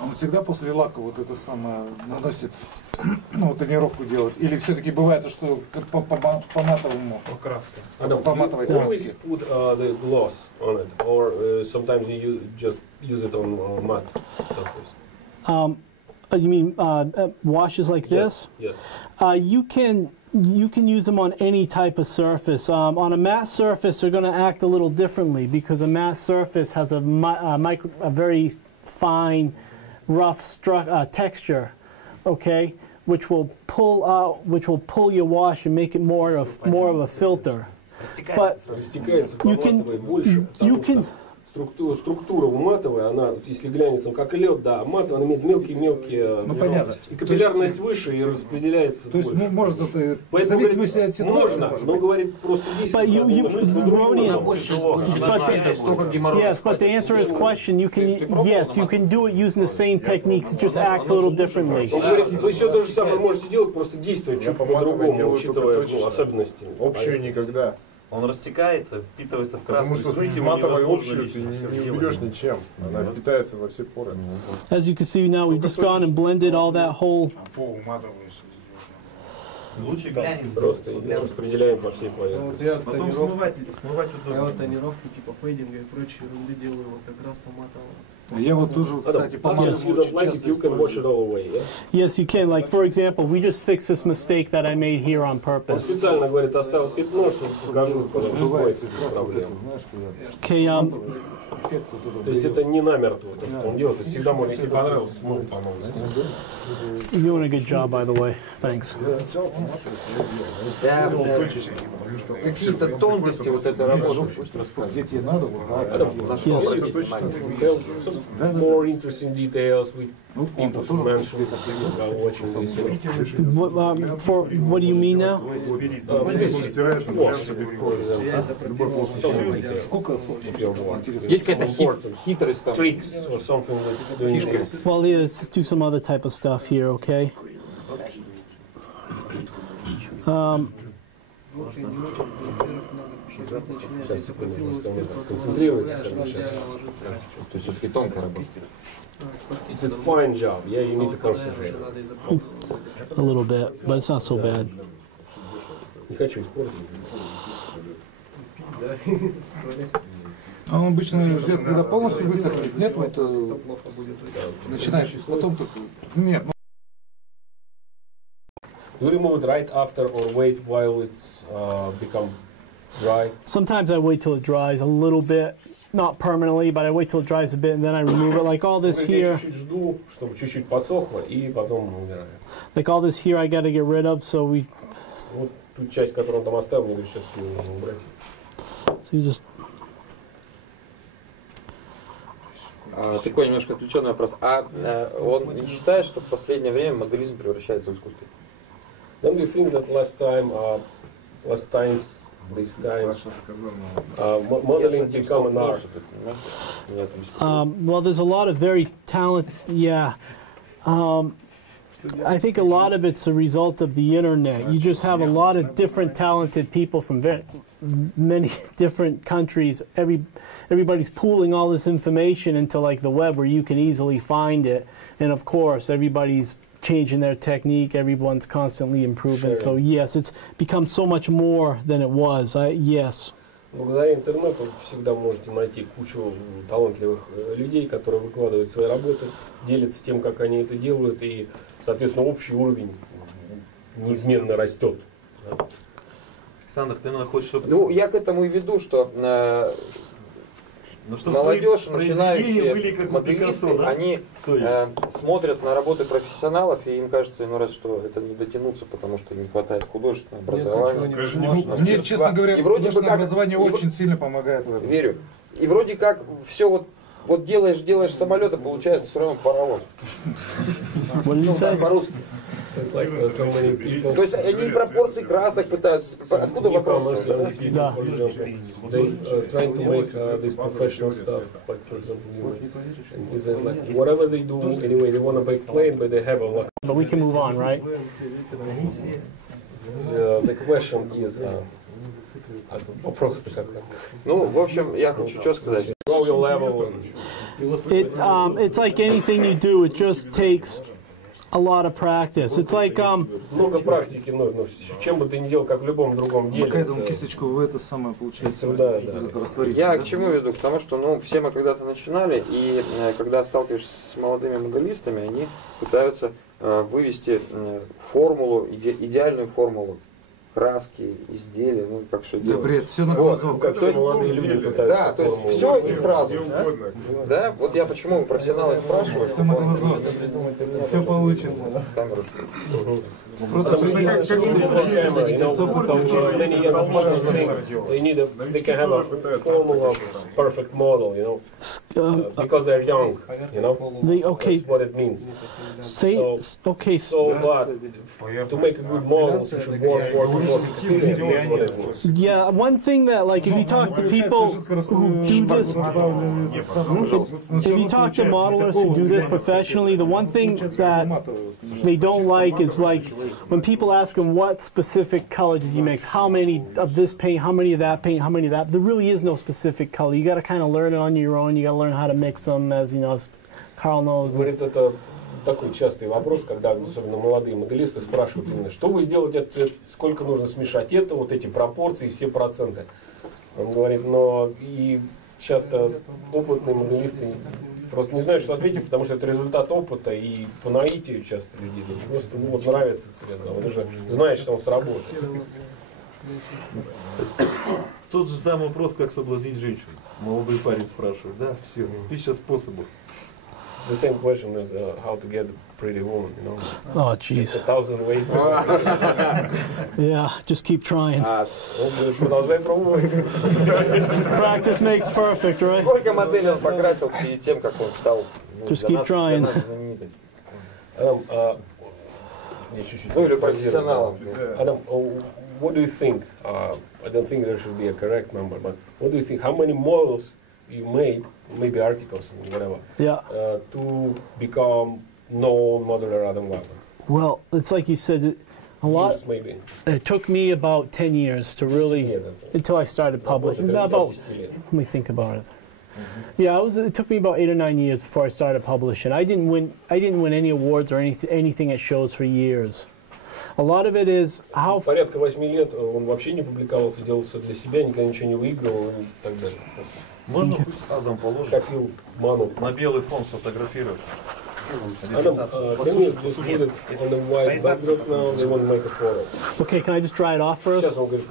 Он всегда после лака вот это самое наносит, ну, тонировку делает? Или все-таки бывает, что по матовому? По матовой Always краске? put the gloss on it, or sometimes you just use it on matte surface. You mean washes like this? Yes. You can use them on any type of surface. On a matte surface, they're going to act a little differently because a matte surface has a very fine, rough texture, okay, which will pull your wash and make it more of a filter. But you can. Структура у матовой, она, если глянец, он как лед, да, матовая, она имеет мелкие-мелкие, и капиллярность выше и распределяется То есть больше. может это, в Поэтому, зависимости от ситуации, можно, но говорит просто But действие. Yes, but to answer his question, you can do it using the same techniques. It just acts a little differently. Вы все то же самое можете делать, просто действовать чуть по-другому, учитывая особенности. Общую никогда. Он растекается, впитывается в Потому красную что суть, с его матовой невозможно общую ты лишним не делать. уберешь ничем. Она впитается во все поры. As you can see now, we've just gone and blended all that whole. Лучше глянец. Просто распределяем по всей поверхности. Потом смывать Я вот удобно. тонировку типа фейдинга и прочие ерунды делаю вот как раз по матовому. Я вот тоже, кстати, по матовому If you don't like it, you can wash it all away. Yes, you can. Like for example, we just fixed this mistake that I made here on Он purpose. специально говорит, оставил пятно, чтобы покажу, куда входит эта проблема. Okay, То есть это не намертво, то, что он делает. Всегда можно, если понравилось, смыл по новой. you're doing a good job, by the way. Thanks. Какие-то тонкости вот этой работы. Где тебе надо, More interesting details, we он-то тоже mentioned очень весело. What do you mean now? Стирается, глянцем легко. С любой плоскостью. сколько Есть какая-то хитрость там? Tricks or something like doing this. Well, yeah, let's just do some other type of stuff here, okay? Сейчас, секунду, концентрируется, как бы сейчас. То есть все-таки тонкая работа. It's a fine job, yeah, you need to concentrate. A little bit, but it's not so bad. Не хочу испортить. Он обычно ждет, когда полностью высохнет. Нет, вот начинаешь потом только. Нет. You remove it right after or wait while it's become dry? Sometimes I wait till it dries a little bit, not permanently, but I wait till it dries a bit and then I remove it. Like all this Я here, чуть-чуть жду, чтобы чуть-чуть подсохло, и потом убираю. like all this here I got to get rid of, so we, Вот ту часть, которую он там оставил, мне сейчас ее нужно убрать. so you just, Такой немножко отвлеченный вопрос. Он не считает, что в последнее время моделизм превращается в искусство? Then we think that these times, modeling become an art. well, there's a lot of very talented, yeah. I think a lot of it's a result of the internet. You just have a lot of different talented people from many different countries. Everybody's pooling all this information into like the web where you can easily find it. And of course, everybody's changing their technique. Everyone's constantly improving. So yes, it's become so much more than it was. Yes. Благодаря интернету всегда можете найти кучу талантливых людей, которые выкладывают свои работы, делятся тем, как они это делают, и, соответственно, общий уровень неизменно растет. Александр, ты хочешь, чтобы... Ну, я к этому и веду, что молодежь, начинающие моделисты, они смотрят на работы профессионалов, и им кажется иной раз, что это не дотянуться, потому что не хватает художественного образования. Мне, честно говоря, и вроде бы как образование очень сильно помогает в этом. Верю. И вроде как все вот делаешь самолет, а получается все равно паровоз. По-русски. То есть они пропорции красок пытаются. Откуда вопрос? Да. They trying to make this professional stuff, like for example, you. And he says like whatever they do, anyway, they want to make plane, but they have a lot. But we can move on, right? The question is, вопрос-то какой? Ну, в общем, я хочу что сказать. Grow your level. It's like anything you do, it just takes a lot of practice. It's like много практики нужно. Чем бы ты ни делал, как в любом другом деле. Поэтому кисточку в это самое получается. Я к чему веду? К тому, что все мы когда-то начинали, и когда сталкиваешься с молодыми моделистами, они пытаются вывести формулу, идеальную формулу краски, изделия, ну как что делать. Да бред, все на глазок. Как все молодые люди пытаются. Да, то есть все и сразу. Да, вот я почему профессионалы спрашиваю. Все на глазок. Все получится. Камеру. Просто they need a, they can have a formula of perfect model, you know, because they're young, you know. okay. That's what it means. Say okay. So, but to make a good model, you should work experience. Yeah, one thing that, like, if you talk to people who do this, if you talk to modelers who do this professionally, the one thing that they don't like is like when people ask them what specific color did you mix, how many of this paint, how many of that paint, how many of that. There really is no specific color. You got to kind of learn it on your own. You got to learn how to mix them, as you know, as Carl knows. Говорит, это такой частый вопрос, когда особенно молодые моделисты спрашивают именно, что вы сделаете этот цвет, сколько нужно смешать это, вот эти пропорции, все проценты. Он говорит, но и часто опытные моделисты просто не знают, что ответить, потому что это результат опыта и по наитию часто людей. Просто вот нравится цвет, а он уже знает, что он сработает. Тот же самый вопрос, как соблазнить женщину. Молодой парень спрашивает, да, все, 1000 способов. The same question as how to get a pretty woman, you know. Oh, jeez. 1000 ways. Yeah, just keep trying. Продолжай пробовать. Practice makes perfect, right? Сколько моделей он покрасил перед тем, как он стал Just keep trying. Ну или профессионалом. Adam, what do you think? I don't think there should be a correct number, but what do you think? How many models you made, maybe articles, whatever, Yeah. To become known modeler Adam Wagner? Well, it's like you said, a lot. Years, maybe. It took me about 10 years to really, until I started publishing. Let me think about it. Yeah, it took me about 8 or 9 years before I started publishing. I didn't win any awards or anything at shows for years. A lot of it is how. Порядка 8 лет он вообще не публиковался, делал все для себя, никогда ничего не выигрывал и так далее. Можно пусть Адам положит Копил ману. на белый фон сфотографировать. Adam, can you just put it on the white background now? They want to make a photo. Okay, can I just dry it off first? Сейчас он говорит,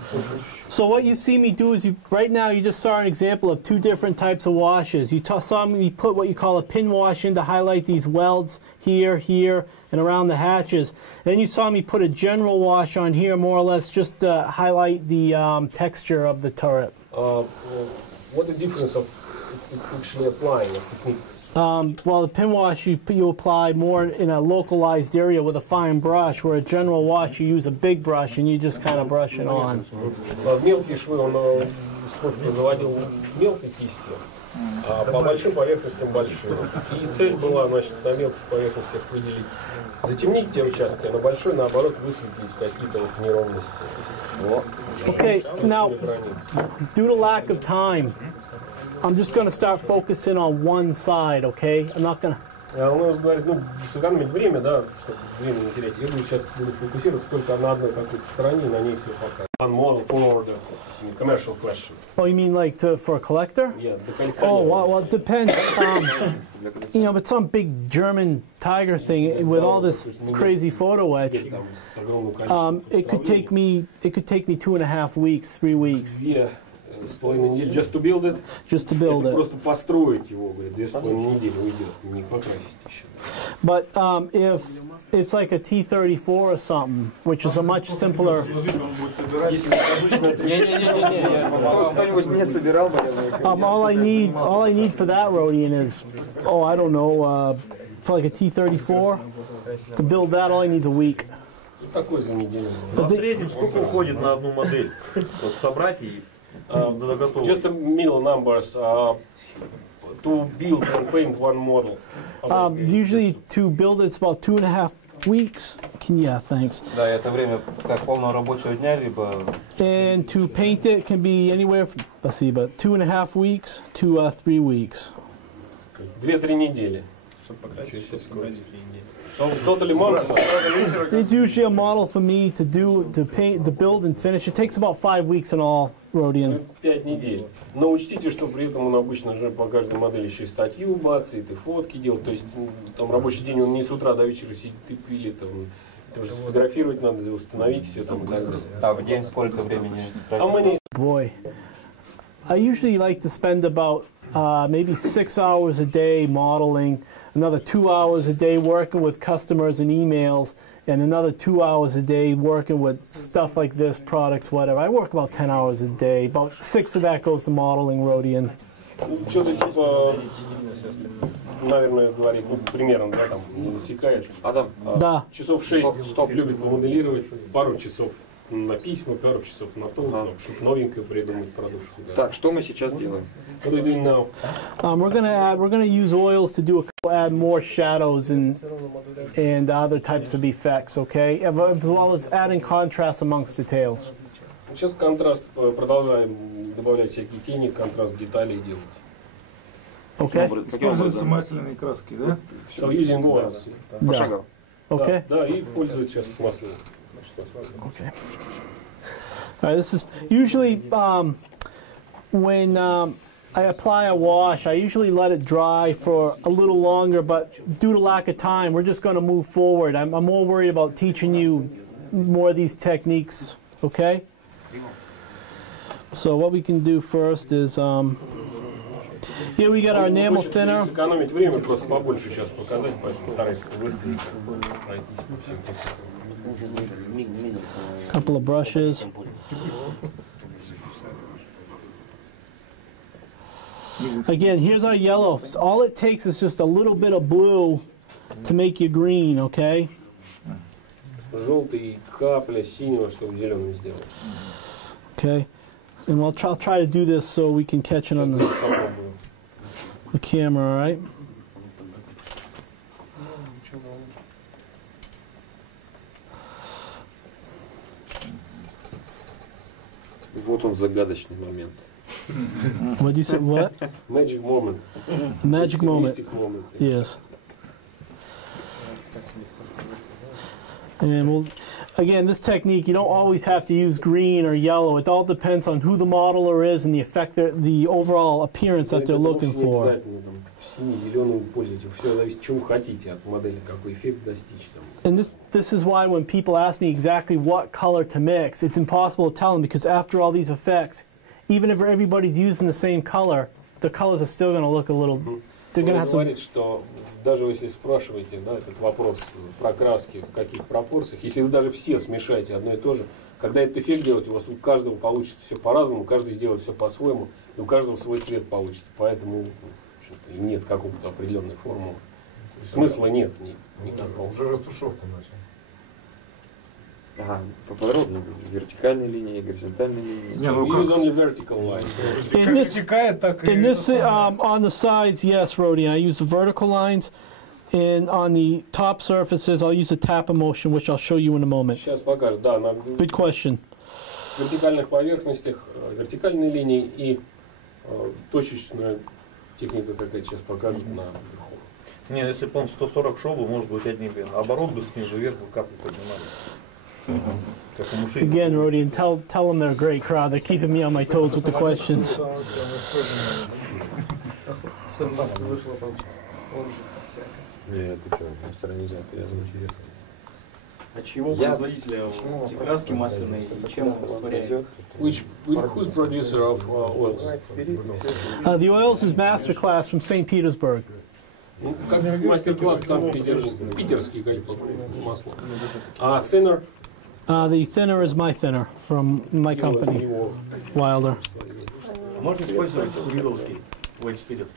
So what you see me do is, right now you just saw an example of two different types of washes. You saw me put what you call a pin wash in to highlight these welds here, here, and around the hatches. Then you saw me put a general wash on here, more or less, just to highlight the texture of the turret. what the difference of actually applying a technique? Well, the pin wash you apply more in a localized area with a fine brush, where a general wash you use a big brush and you just kind of brush it on. Мелкие швы он заводил мелкой кистью, а по большим поверхностям большие. И цель была, значит, на мелких поверхностях выделить, затемнить те участки, а на большой, наоборот, высветлить какие-то вот неровности. Okay, now, due to lack of time, I'm just going to start focusing on one side, okay? I'm not going to... Он говорит, ну, сэкономить время, да, чтобы время не терять. Я буду сейчас фокусироваться только на одной какой-то стороне, и на ней все пока. One model for the commercial question. Oh, you mean like for a collector? Yeah, the collector. Oh, well, it depends. You know, but some big German tiger thing with all this crazy photo etch, it could take me 2.5 weeks, 3 weeks. С половиной недели, just to build it. Just to build it. Просто построить его, говорит, 2,5 недели уйдет, не покрасить еще. But if it's like a T-34 or something, which is a much simpler. All I need for that Rodian is, I don't know, for like a T-34 to build that, all I need is a week. Такой за неделю. В среднем сколько уходит на одну модель? Вот собрать и just a middle numbers to build and paint one model. Usually to build it's about 2.5 weeks. Yeah, thanks. Да, это время как полного рабочего дня, либо. And to paint it can be anywhere from, let's see, about 2.5 weeks to 3 weeks. 2-3 недели. Чтобы покрасить, So totally months. It's usually a model for me to build and finish. It takes about 5 weeks in all, Rodian. 5 недель. Но учтите, что при этом он обычно же по каждой модели еще и статьи убацает, и фотки делает. То есть там рабочий день он не с утра до вечера сидит и пилит. Тоже сфотографировать надо, установить все там и так далее. А в день сколько времени? Boy, I usually like to spend about maybe 6 hours a day modeling, another 2 hours a day working with customers and emails, and another 2 hours a day working with stuff like this, products, whatever. I work about 10 hours a day. About 6 of that goes to modeling, Rodian. Что-то типа, наверное, говорит, ну, примерно, да, там, не засекаешь. Адам, да. Часов 6 любит помоделировать, пару часов на письма, пару часов на то, чтобы новенькое придумать продукцию. Да. Так, что мы сейчас делаем? What are you doing now? We're gonna use oils to add more shadows and other types of effects, okay, as well as adding contrast amongst details. Сейчас контраст, продолжаем добавлять всякие тени, контраст деталей делать. Okay. Используются масляные краски, да? So using oils. Да. Okay. Да, и пользуются сейчас маслом. Okay. All right, this is usually when I apply a wash, I usually let it dry for a little longer, but due to lack of time, we're just going to move forward. I'm more worried about teaching you more of these techniques, okay? So what we can do first is, here we got our enamel thinner. Сэкономить время, просто побольше сейчас показать, поэтому постараюсь быстрее пройтись по всем техникам. Couple of brushes. Again, here's our yellow. So all it takes is just a little bit of blue to make you green, okay? Желтый, капля синего, чтобы зеленым сделать. Okay. And I'll try to do this so we can catch it on the camera, all right? Вот он загадочный момент. What did you say? What? Magic moment. Magic moment. Mystic moment. Yes. And we'll, again, this technique, you don't always have to use green or yellow. It all depends on who the modeler is and the effect, the overall appearance that they're looking for. Синий, зеленый пользуйтесь. Все зависит, чего хотите от модели, какой эффект достичь. And this is why when people ask me exactly what color to mix, it's impossible to tell them, because after all these effects, even if everybody's using the same color, the colors are still going to look a little. They're going to have some. Говорит, что даже если спрашиваете, да, этот вопрос про краски в каких пропорциях, если вы даже все смешаете одно и то же, когда этот эффект делаете, у вас у каждого получится все по-разному, каждый сделает все по-своему, и у каждого свой цвет получится. Поэтому и нет какой-то определенной формулы. Смысла нет никакого. Уже растушевку начал. Ага, поподробнее. Вертикальные линии, горизонтальные линии. Не, ну use only vertical lines. In this, on the sides, yes, Rody, I use the vertical lines, and on the top surfaces, I'll use a tap motion, which I'll show you in a moment. Сейчас покажу, да, на Good question. вертикальных поверхностях вертикальные линии и точечная техника, какая сейчас покажет на верху. Не, если бы он 140 шел бы, может быть, одни бы. Оборот бы снизу вверх бы капли поднимали. Again, Rody, and tell them they're a great crowd. They're keeping me on my toes with the questions. А чьего производителя эти краски масляные и чем он растворяет? Who's producer of oils? The oils is Mastер-класс from St. Petersburg. Как мастер-класс Санкт-Петербург, питерский масло. А thinner? The thinner is my thinner from my company, Wilder. Можно использовать куриловский white spirit?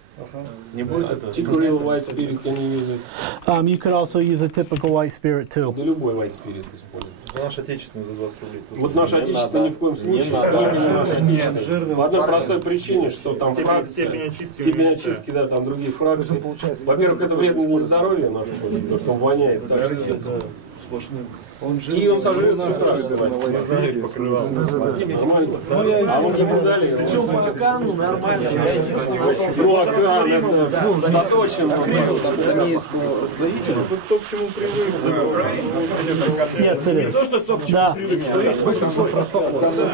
Не будет этого? Typical white spirit, can you use it? You could also use a typical white spirit too. Да любой white spirit используют. Наш отечественный за 20 рублей. Вот наш отечественный ни в коем случае, только не наш отечественный. По одной простой причине, что там фракции, степень очистки, да, там другие фракции. Во-первых, это вредно для здоровья нашего, потому что он воняет. И он сожрется с утра. Нормально. А он ему дали. Причем по окану нормально. Ну, окан, это заточен. Yes, it is. Да.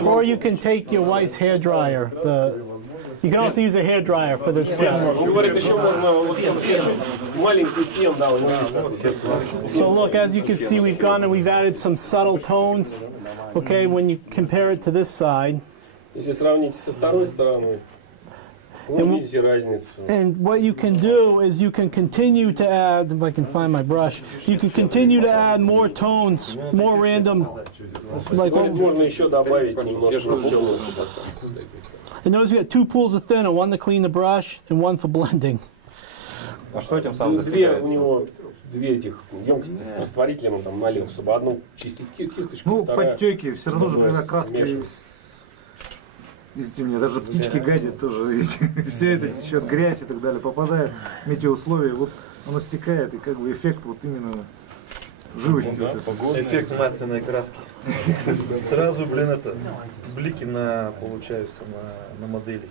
Or you can take your wife's hair dryer. You can also use a hair dryer for this step. Говорит, еще можно маленький фен, да, у него есть. So look, as you can see, we've gone and we've added some subtle tones. Okay, when you compare it to this side. Если сравнить со второй стороной, вы видите разницу. And what you can do is you can continue to add, if I can find my brush, you can continue to add more tones, more random. Like можно еще добавить немножко. And notice we got two pools of thinner, one to clean the brush and one for blending. А что этим самым достигается? У него две этих емкости с растворителем он там налил, чтобы одну чистить кисточку, ну, вторая... подтеки, все равно же, когда краска, извините меня, даже птички гадят тоже, вся эта течет грязь и так далее, попадает в метеоусловия, вот оно стекает, и как бы эффект вот именно живости. Да, вот эффект масляной краски. Сразу, блин, это блики на, получается, на модели.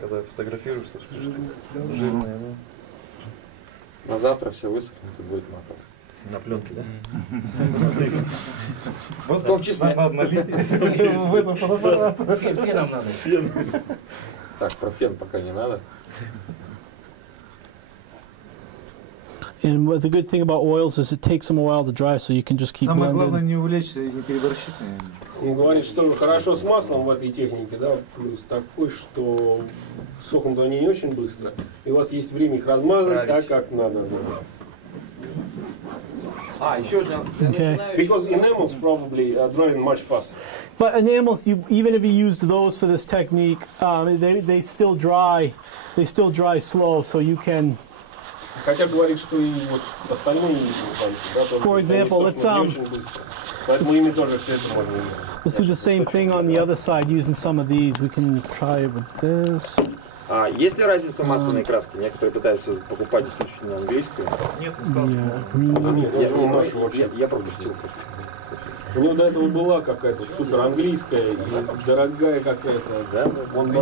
Когда фотографируешься, жирные, ну. На завтра все высохнет и будет мотор. На пленке, да? Вот в том числе. Надо налить в этом фотоаппарат. Феном надо. Так, про фен пока не надо. And the good thing about oils is it takes them a while to dry, so you can just keep Самое blending. главное не увлечься и не переборщить. Он говорит, что хорошо с маслом в этой технике, да, плюс такой, что сохнут они не очень быстро, и у вас есть время их размазать так, как надо. А, еще одна. Because enamels probably drying much faster. But enamels, even if you use those for this technique, they still dry. They still dry slow, so you can. Хотя говорит, что и вот остальные, да, For example, поэтому ими тоже все это можно делать. Let's do the same thing on the other side using some of these. We can try it with this. А есть ли разница в масляной краске? Некоторые пытаются покупать исключительно английскую. Нет, я пропустил. У него до этого была какая-то супер английская, и дорогая какая-то, да?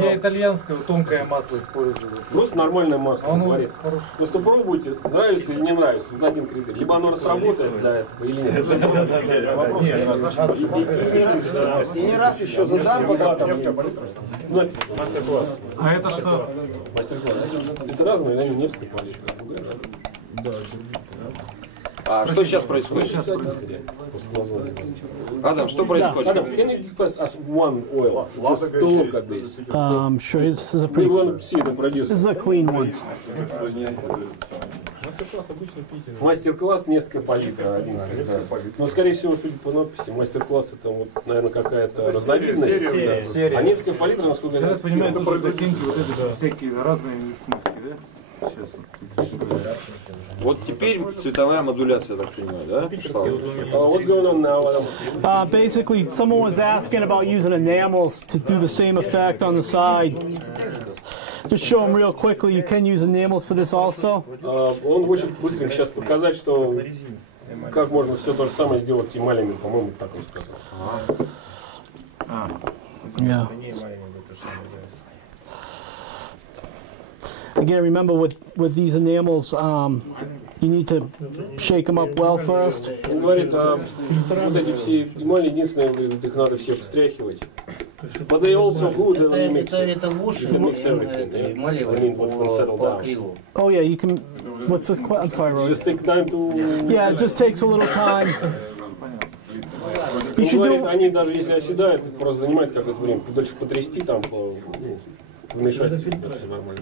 Я итальянское тонкое масло использую. Просто нормальное масло. Оно просто пробуйте, нравится или не нравится. Вот один критерий. Либо оно сработает для этого, или нет. И не раз еще задам, пока там Мастер-класс. А это что? Мастер-класс. Это разные, наверное, Невская палитра. А что сейчас происходит? Адам, что происходит? Adam, can you give us one oil? Just to look at this. Sure, this is a We pretty, want to see the producer. this is a clean one. Мастер-класс, несколько палитра. Но, скорее всего, судя по надписи, мастер-класс это, вот, наверное, какая-то разновидность. А Невская палитра, насколько я Я знаю, так понимаю, тоже закиньте вот эти всякие разные смывки, да? Сейчас. Вот теперь цветовая модуляция, я так понимаю, да? What's going on now, Adam? Basically, someone was asking about using enamels to do the same effect on the side. Just show them real quickly. You can use enamels for this also. Он хочет быстренько сейчас показать, что как можно все то же самое сделать и маленьким, по-моему, так он сказал. Yeah. Again, remember with these enamels, you need to shake them up well first. Он говорит, вот эти все эмали, единственное, их надо все встряхивать. But they also good in mixing. Это в уши, эмали по акрилу. Oh yeah, you can. What's this? I'm sorry, Roy. Just take time to... Yeah, it just takes a little time. You Он should говорит, do. они даже если оседают, просто занимает какое-то время, дольше потрясти там, вмешать, все нормально.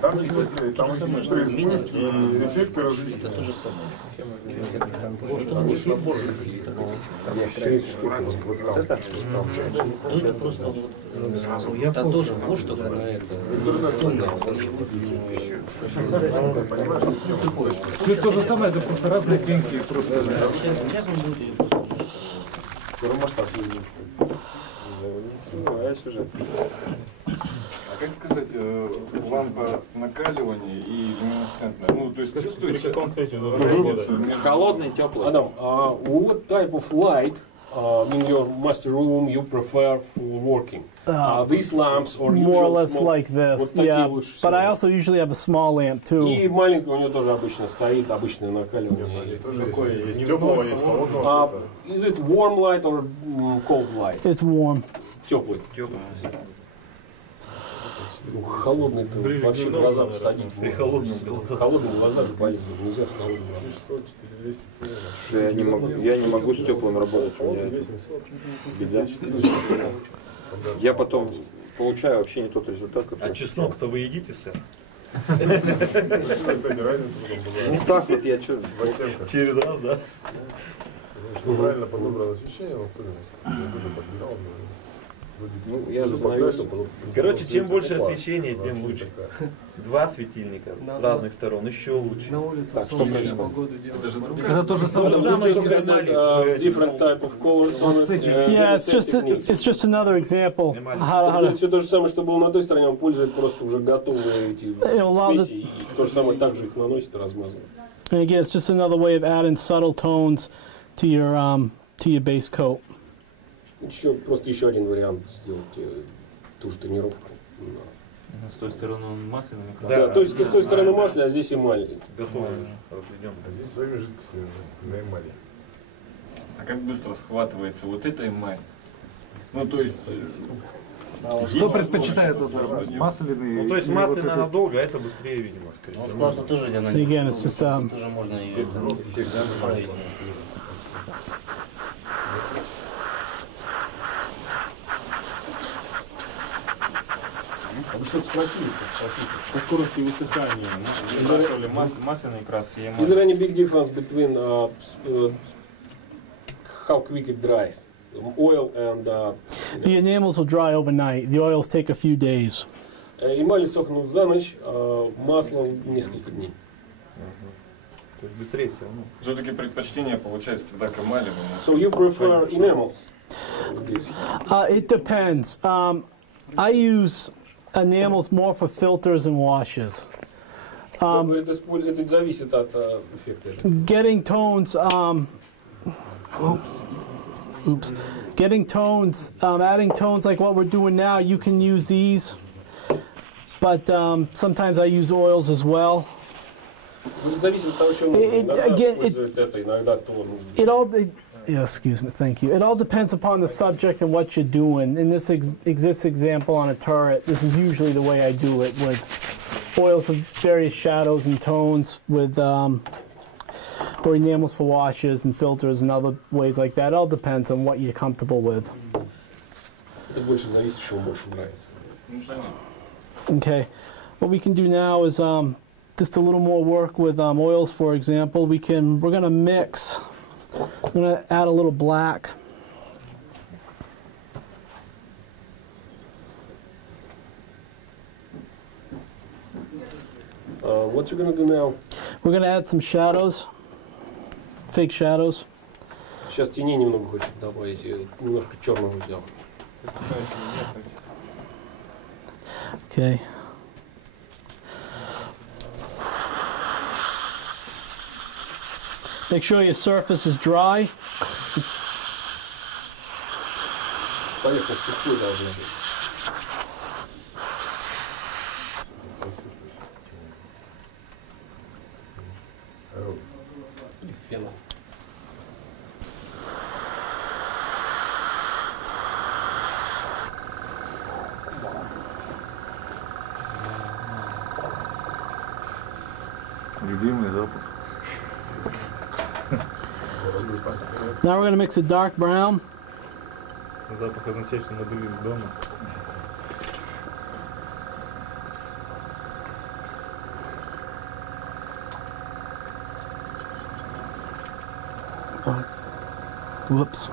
Там эффекты различные. Это тоже может только на это. Все то же самое, это просто разные пенки. Просто. А как сказать, лампа накаливания и люминесцентная? Ну, то есть чувствуется... В каком цвете? Холодный, теплый. Adam, what type of light in your master room you prefer for working? These lamps or More or usual less small? like this, Вот такие yeah. лучше But I всего. also usually have a small lamp too. И маленький у него тоже обычно стоит, обычное накаливание. Есть теплого, есть холодного. Is it warm light or cold light? It's warm. Теплый. Ну, холодный то вообще глаза посадить. При холодном глаза же болит. Нельзя с холодным глазом. Я не могу с теплым работать. У меня беда. Я потом получаю вообще не тот результат, который... А чеснок-то вы едите, сэр? Ну так вот я что... Через раз, да? Правильно подобрал освещение, он подбирал. Ну, я зазнаюсь. Короче, чем больше освещения, тем лучше. Два светильника разных сторон, еще лучше. Так, что происходит? Это то же самое. Different type of colors on it. Yeah, it's just another example how to. Все то же самое, что было на той стороне, он пользует просто уже готовые эти смеси, и то же самое также их наносит и размазывает. And again, it's just another way of adding subtle tones to your base coat. Просто еще один вариант сделать ту же тонировку. С той стороны он масляный. Да, то есть с той стороны масляный, а здесь эмаль. Готово. А здесь своими жидкостями на эмали. А как быстро схватывается вот эта эмаль? Ну, то есть... Что предпочитает масляный? Ну, то есть масляный надолго, а это быстрее, видимо, скорее. Он сказал, что тоже она Again, it's just тоже можно ее исправить. Вы что-то спросили? По скорости высыхания. Масляные краски. Is there any big difference between how quick it dries? Oil and... the enamels will dry overnight. The oils take a few days. Эмали сохнут за ночь, масло несколько дней. То есть быстрее все равно. Все-таки предпочтение получается тогда к эмали. So you prefer enamels? It depends. I use enamels more for filters and washes. Это зависит от эффекта. Getting tones, Oops. Getting tones, adding tones like what we're doing now, you can use these, but sometimes I use oils as well. Excuse me, thank you. It all depends upon the subject and what you're doing. In this example on a turret, this is usually the way I do it, with oils with various shadows and tones, with or enamels for washes and filters and other ways like that. It all depends on what you're comfortable with. Okay, what we can do now is just a little more work with oils, for example. We're going to mix. I'm going to add a little black. What you're going to do now? We're going to add some shadows, fake shadows. Сейчас теней немного хочет добавить, немножко черного взял. Okay. Make sure your surface is dry. Поверхность сухой должна быть. Или фена. Любимый запах. Now we're going to mix a dark brown. Запах означает, что мы были из дома. Whoops.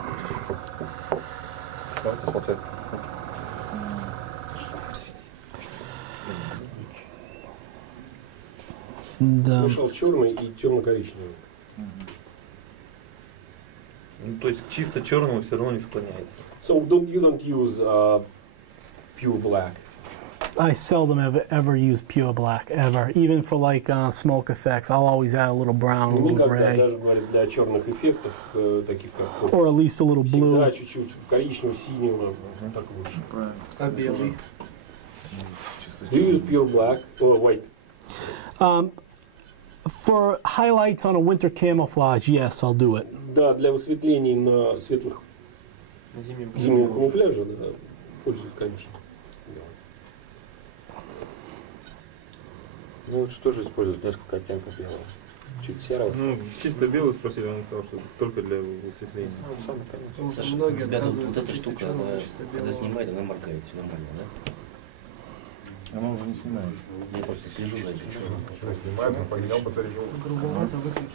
Смешал черный и темно-коричневый. Ну, то есть чисто черного все равно не склоняется. So you don't use pure black. I seldom ever use pure black, ever. Even for like smoke effects, I'll always add a little brown, a little Никогда, gray. даже говорит, для черных эффектов, таких как Or at least a little blue. всегда чуть-чуть коричневого, синего, так лучше. А белый? Do you use pure black or white? For highlights on a winter camouflage, yes, I'll do it. Да, для высветлений на светлых зимнем камуфляже, да, пользуюсь, конечно. Ну лучше тоже использовать несколько оттенков белого. Чуть серого. Ну, чисто белый спросили, он сказал, что только для высветления. Саша, у тебя тут вот эта штука, когда снимает, она моргает, все нормально, да? Она уже не снимает. Я просто слежу за этим. Что, снимает, он поменял батарею. Грубовато выключить.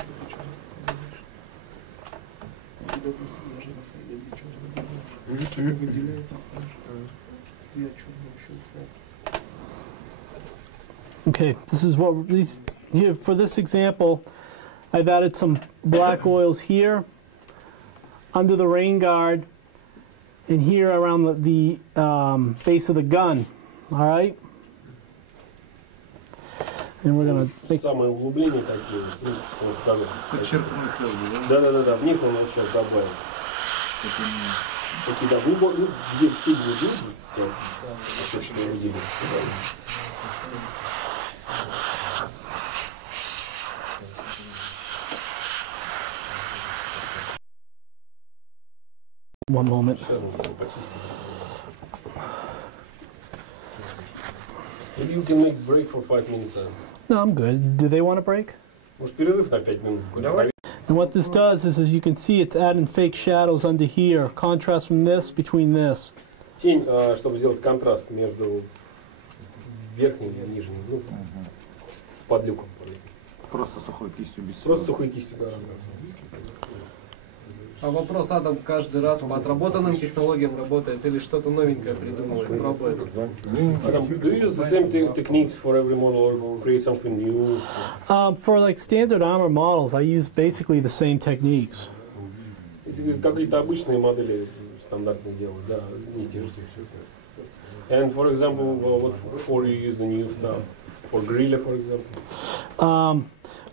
Выделяется страшно. Я черный еще ушел. Okay, this is what these here for this example. I've added some black oils here under the rain guard and here around the base of the gun. All right, and we're gonna make Самое углубление такие. Да, вниз он сейчас добавит. Такие, да, глубокие, где глубины, что я видел. one moment. Maybe you can make break for 5 minutes. No, I'm good. Do they want a break? Может, перерыв на 5 минут? And what this does is, as you can see, it's adding fake shadows under here. Contrast from this between this. Тень, чтобы сделать контраст между верхним и нижним, ну, под люком. Просто сухой кистью без всего. Просто сухой кистью, да. А вопрос, Адам каждый раз по отработанным технологиям работает или что-то новенькое придумывает, пробует? Adam, do you use the same techniques for every model or create something new? For like standard armor models, I use basically the same techniques. Если какие-то обычные модели стандартные делают, да, не те же. And for example, what for you use the new stuff? For griller, for example?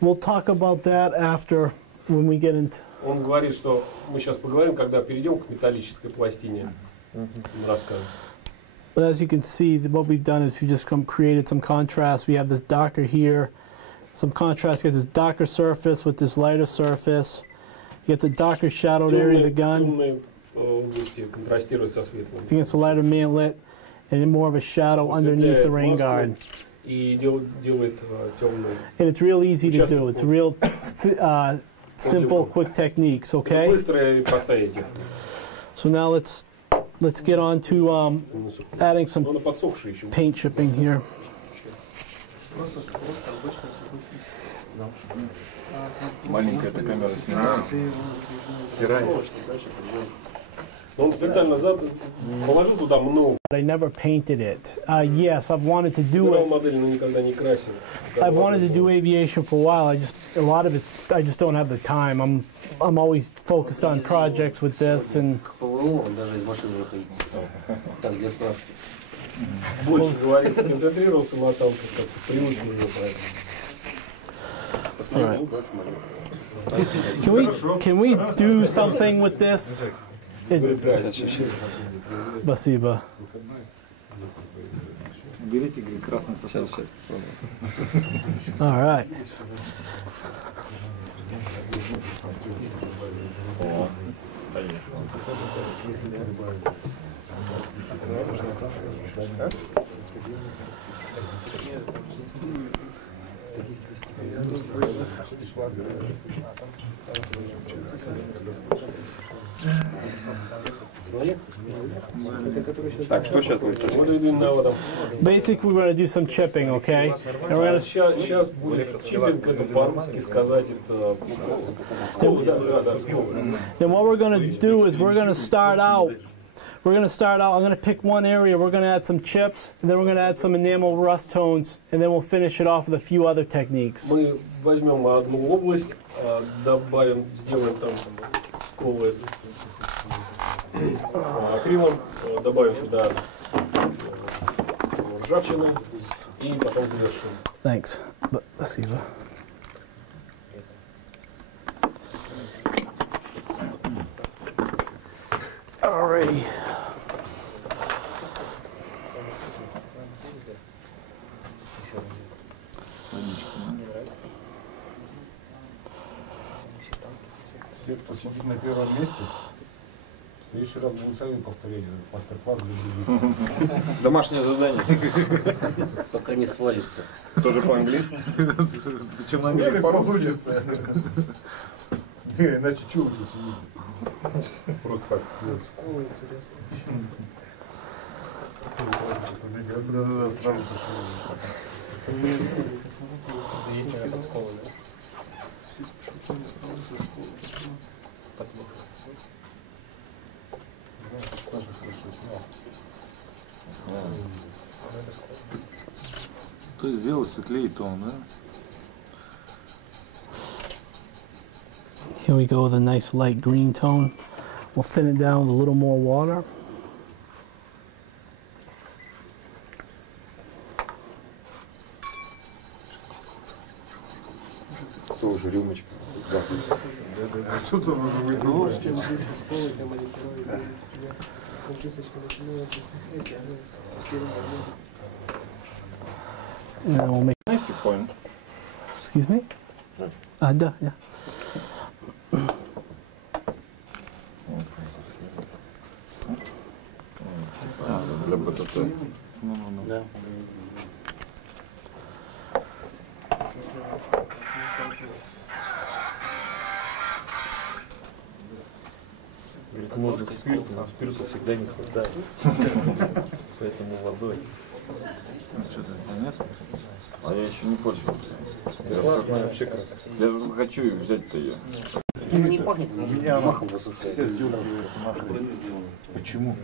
We'll talk about that after when we get into. Он говорит, что мы сейчас поговорим, когда перейдем к металлической пластине. Он расскажет. But as you can see, what we've done is we just created some contrast. We have this darker here, some contrast. You get this darker surface with this lighter surface. You get the darker shadowed area of the gun against the lighter manlet, and then more of a shadow underneath the rain guard. And it's real easy to do. It's real simple, quick techniques. Okay. So now let's get on to adding some paint chipping here. Маленькая такая камера снимается. Он специально положил туда много. I never painted it. Yes, I've wanted to do it. I've wanted to do aviation for a while. A lot of it, I just don't have the time. I'm always focused on projects with this and. Больше говорит, сконцентрировался на том, как привык уже правильно. Can we do something with this? Спасибо. Берите красный сосок. All right. Так, что сейчас будет? Basically, we're going to do some chipping, okay? And we're going to. Сейчас будет чиппинг, это по-русски сказать, это. Then what we're going to do is we're going to start out. I'm going to pick one area, we're going to add some chips, and then we're going to add some enamel rust tones, and then we'll finish it off with a few other techniques. Мы возьмем одну область, добавим, сделаем там сколы с акрилом, добавим туда ржавчины и потом завершим. Thanks. Спасибо. Alrighty. Все, кто сидит на первом месте, в следующий раз будут сами повторять мастер-класс для других. Домашнее задание. Пока не свалится. Тоже по-английски? Чем на английском получится. Иначе чего вы сидите? Просто так. Сразу Есть, наверное, подсколы, да? То есть сделать светлее тон, да? Here we go with a nice light green tone. We'll thin it down with a little more water. Тоже рюмочка. Что-то уже выиграло. And then we'll make. Excuse me? Да, yeah. Для БТТ. Да. Говорит, можно спиртом, но спирта всегда не хватает. Поэтому водой. Что ты понес? А я еще не пользовался. Классная вообще краска. Я же хочу взять-то ее. Не пахнет. У меня нахуй все сдергиваются нахрен. Почему?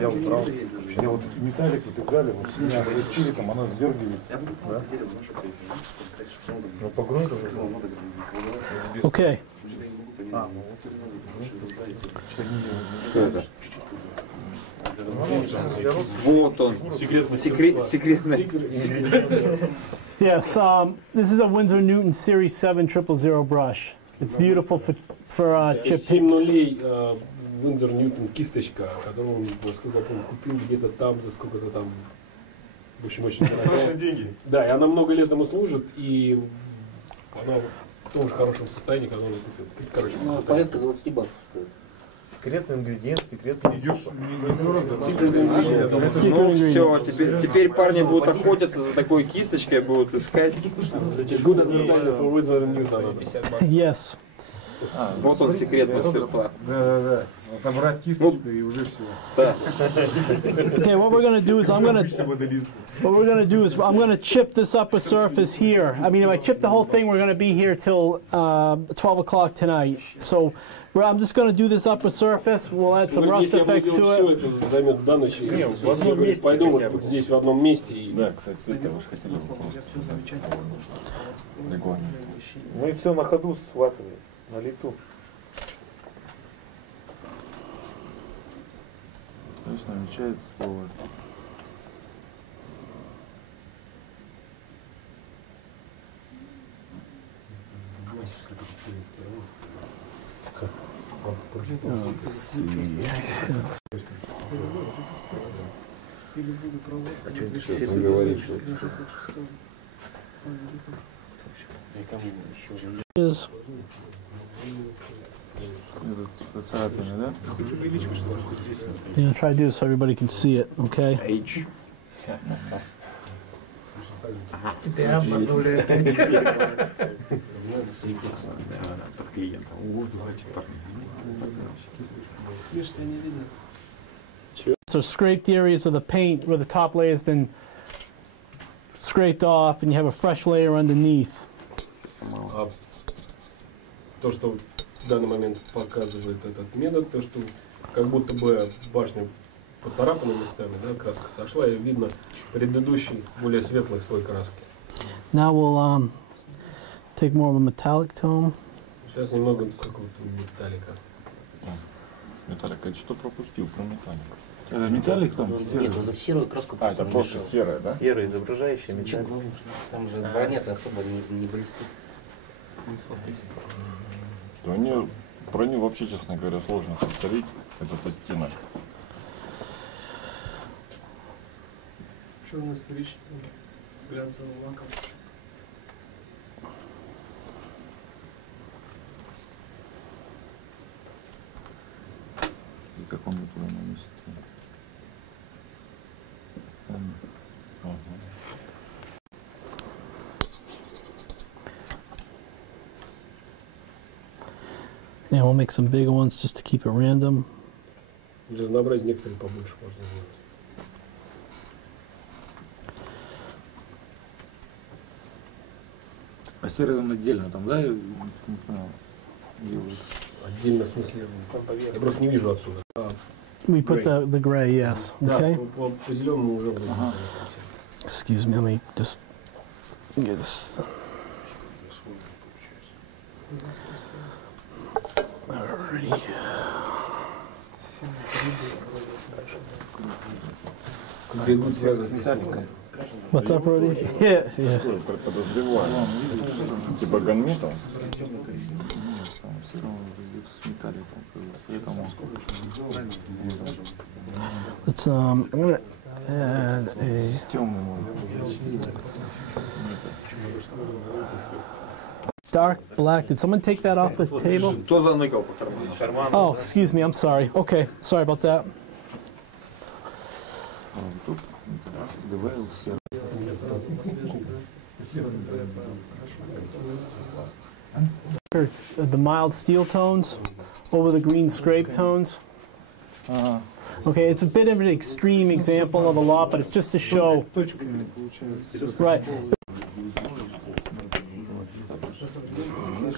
Я вот брал, я вот металлик и так далее, вот с меня спиртом, там она сдергивается. Да? Ну, погромче. Okay. Вот он. Секретный. Yes, this is a Winsor Newton Series 7 000 brush. It's beautiful for chip. 7 нулей Виндзор Ньютон кисточка, которую он, насколько я помню, купил где-то там за сколько-то там. В общем, очень дорогая. Деньги. Да, и она много лет ему служит, и она в том же хорошем состоянии, когда он ее купил. Короче, Ну, порядка 20 баксов стоит. Секретный ингредиент, секретный Идешь, Ну все, теперь парни будут охотиться за такой кисточкой, будут искать. Good advertising for Windsor Newton. Yes. Вот он секрет мастерства. Да. Отобрать кисточку и уже все. Да. Okay, what we're gonna do is I'm gonna chip this upper surface here. I mean, if I chip the whole thing, we're gonna be here till 12 o'clock tonight. So I'm just gonna do this upper surface. We'll add some rust effects to Все it. это займет до ночи. в одном месте Пойду хотя бы. вот здесь в одном месте. И... Да, кстати, слегка уж хотели бы просто. Регламент. Мы все на ходу схватываем, на лету. То есть намечается слово. Is Этот царапины, да? yeah, try to do this so everybody can see it. Okay. H. So scraped areas of the paint where the top layer has been scraped off, and you have a fresh layer underneath. То, что в данный момент показывает этот метод, то, что как будто бы башня поцарапана местами, да, краска сошла, и видно предыдущий, более светлый слой краски. Now we'll take more of a metallic tone. Сейчас немного какого-то металлика. Металлик, это что пропустил про металлик? Это металлик там? Серый? Нет, это серую краску А, это просто серая, да? Серый, изображающий металл. Там же броня-то особо не блестит. Броню вообще, честно говоря, сложно повторить, этот оттенок. Черный с коричневым, с глянцевым лаком. И как он будет наносить? Yeah, we'll make some bigger ones just to keep it random. Для разнообразия некоторые побольше можно сделать. А серый он отдельно там, да? Я не понял. Делают. Отдельно в смысле, я просто не вижу отсюда. We put the gray, yes. Да, Okay. по зеленому уже будет. Excuse me, let me just get this. Alrighty. Бегут все с металликом. What's up, Brody? Yeah, yeah. Подозреваю. Типа ганметом. Let's I'm gonna add a dark black. Did someone take that off the table? Кто заныкал по карману? Oh, excuse me. I'm sorry. Okay, sorry about that. The mild steel tones over the green scrape tones. Okay, it's a bit of an extreme example of a lot, but it's just to show. Right.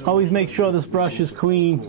Always make sure this brush is clean.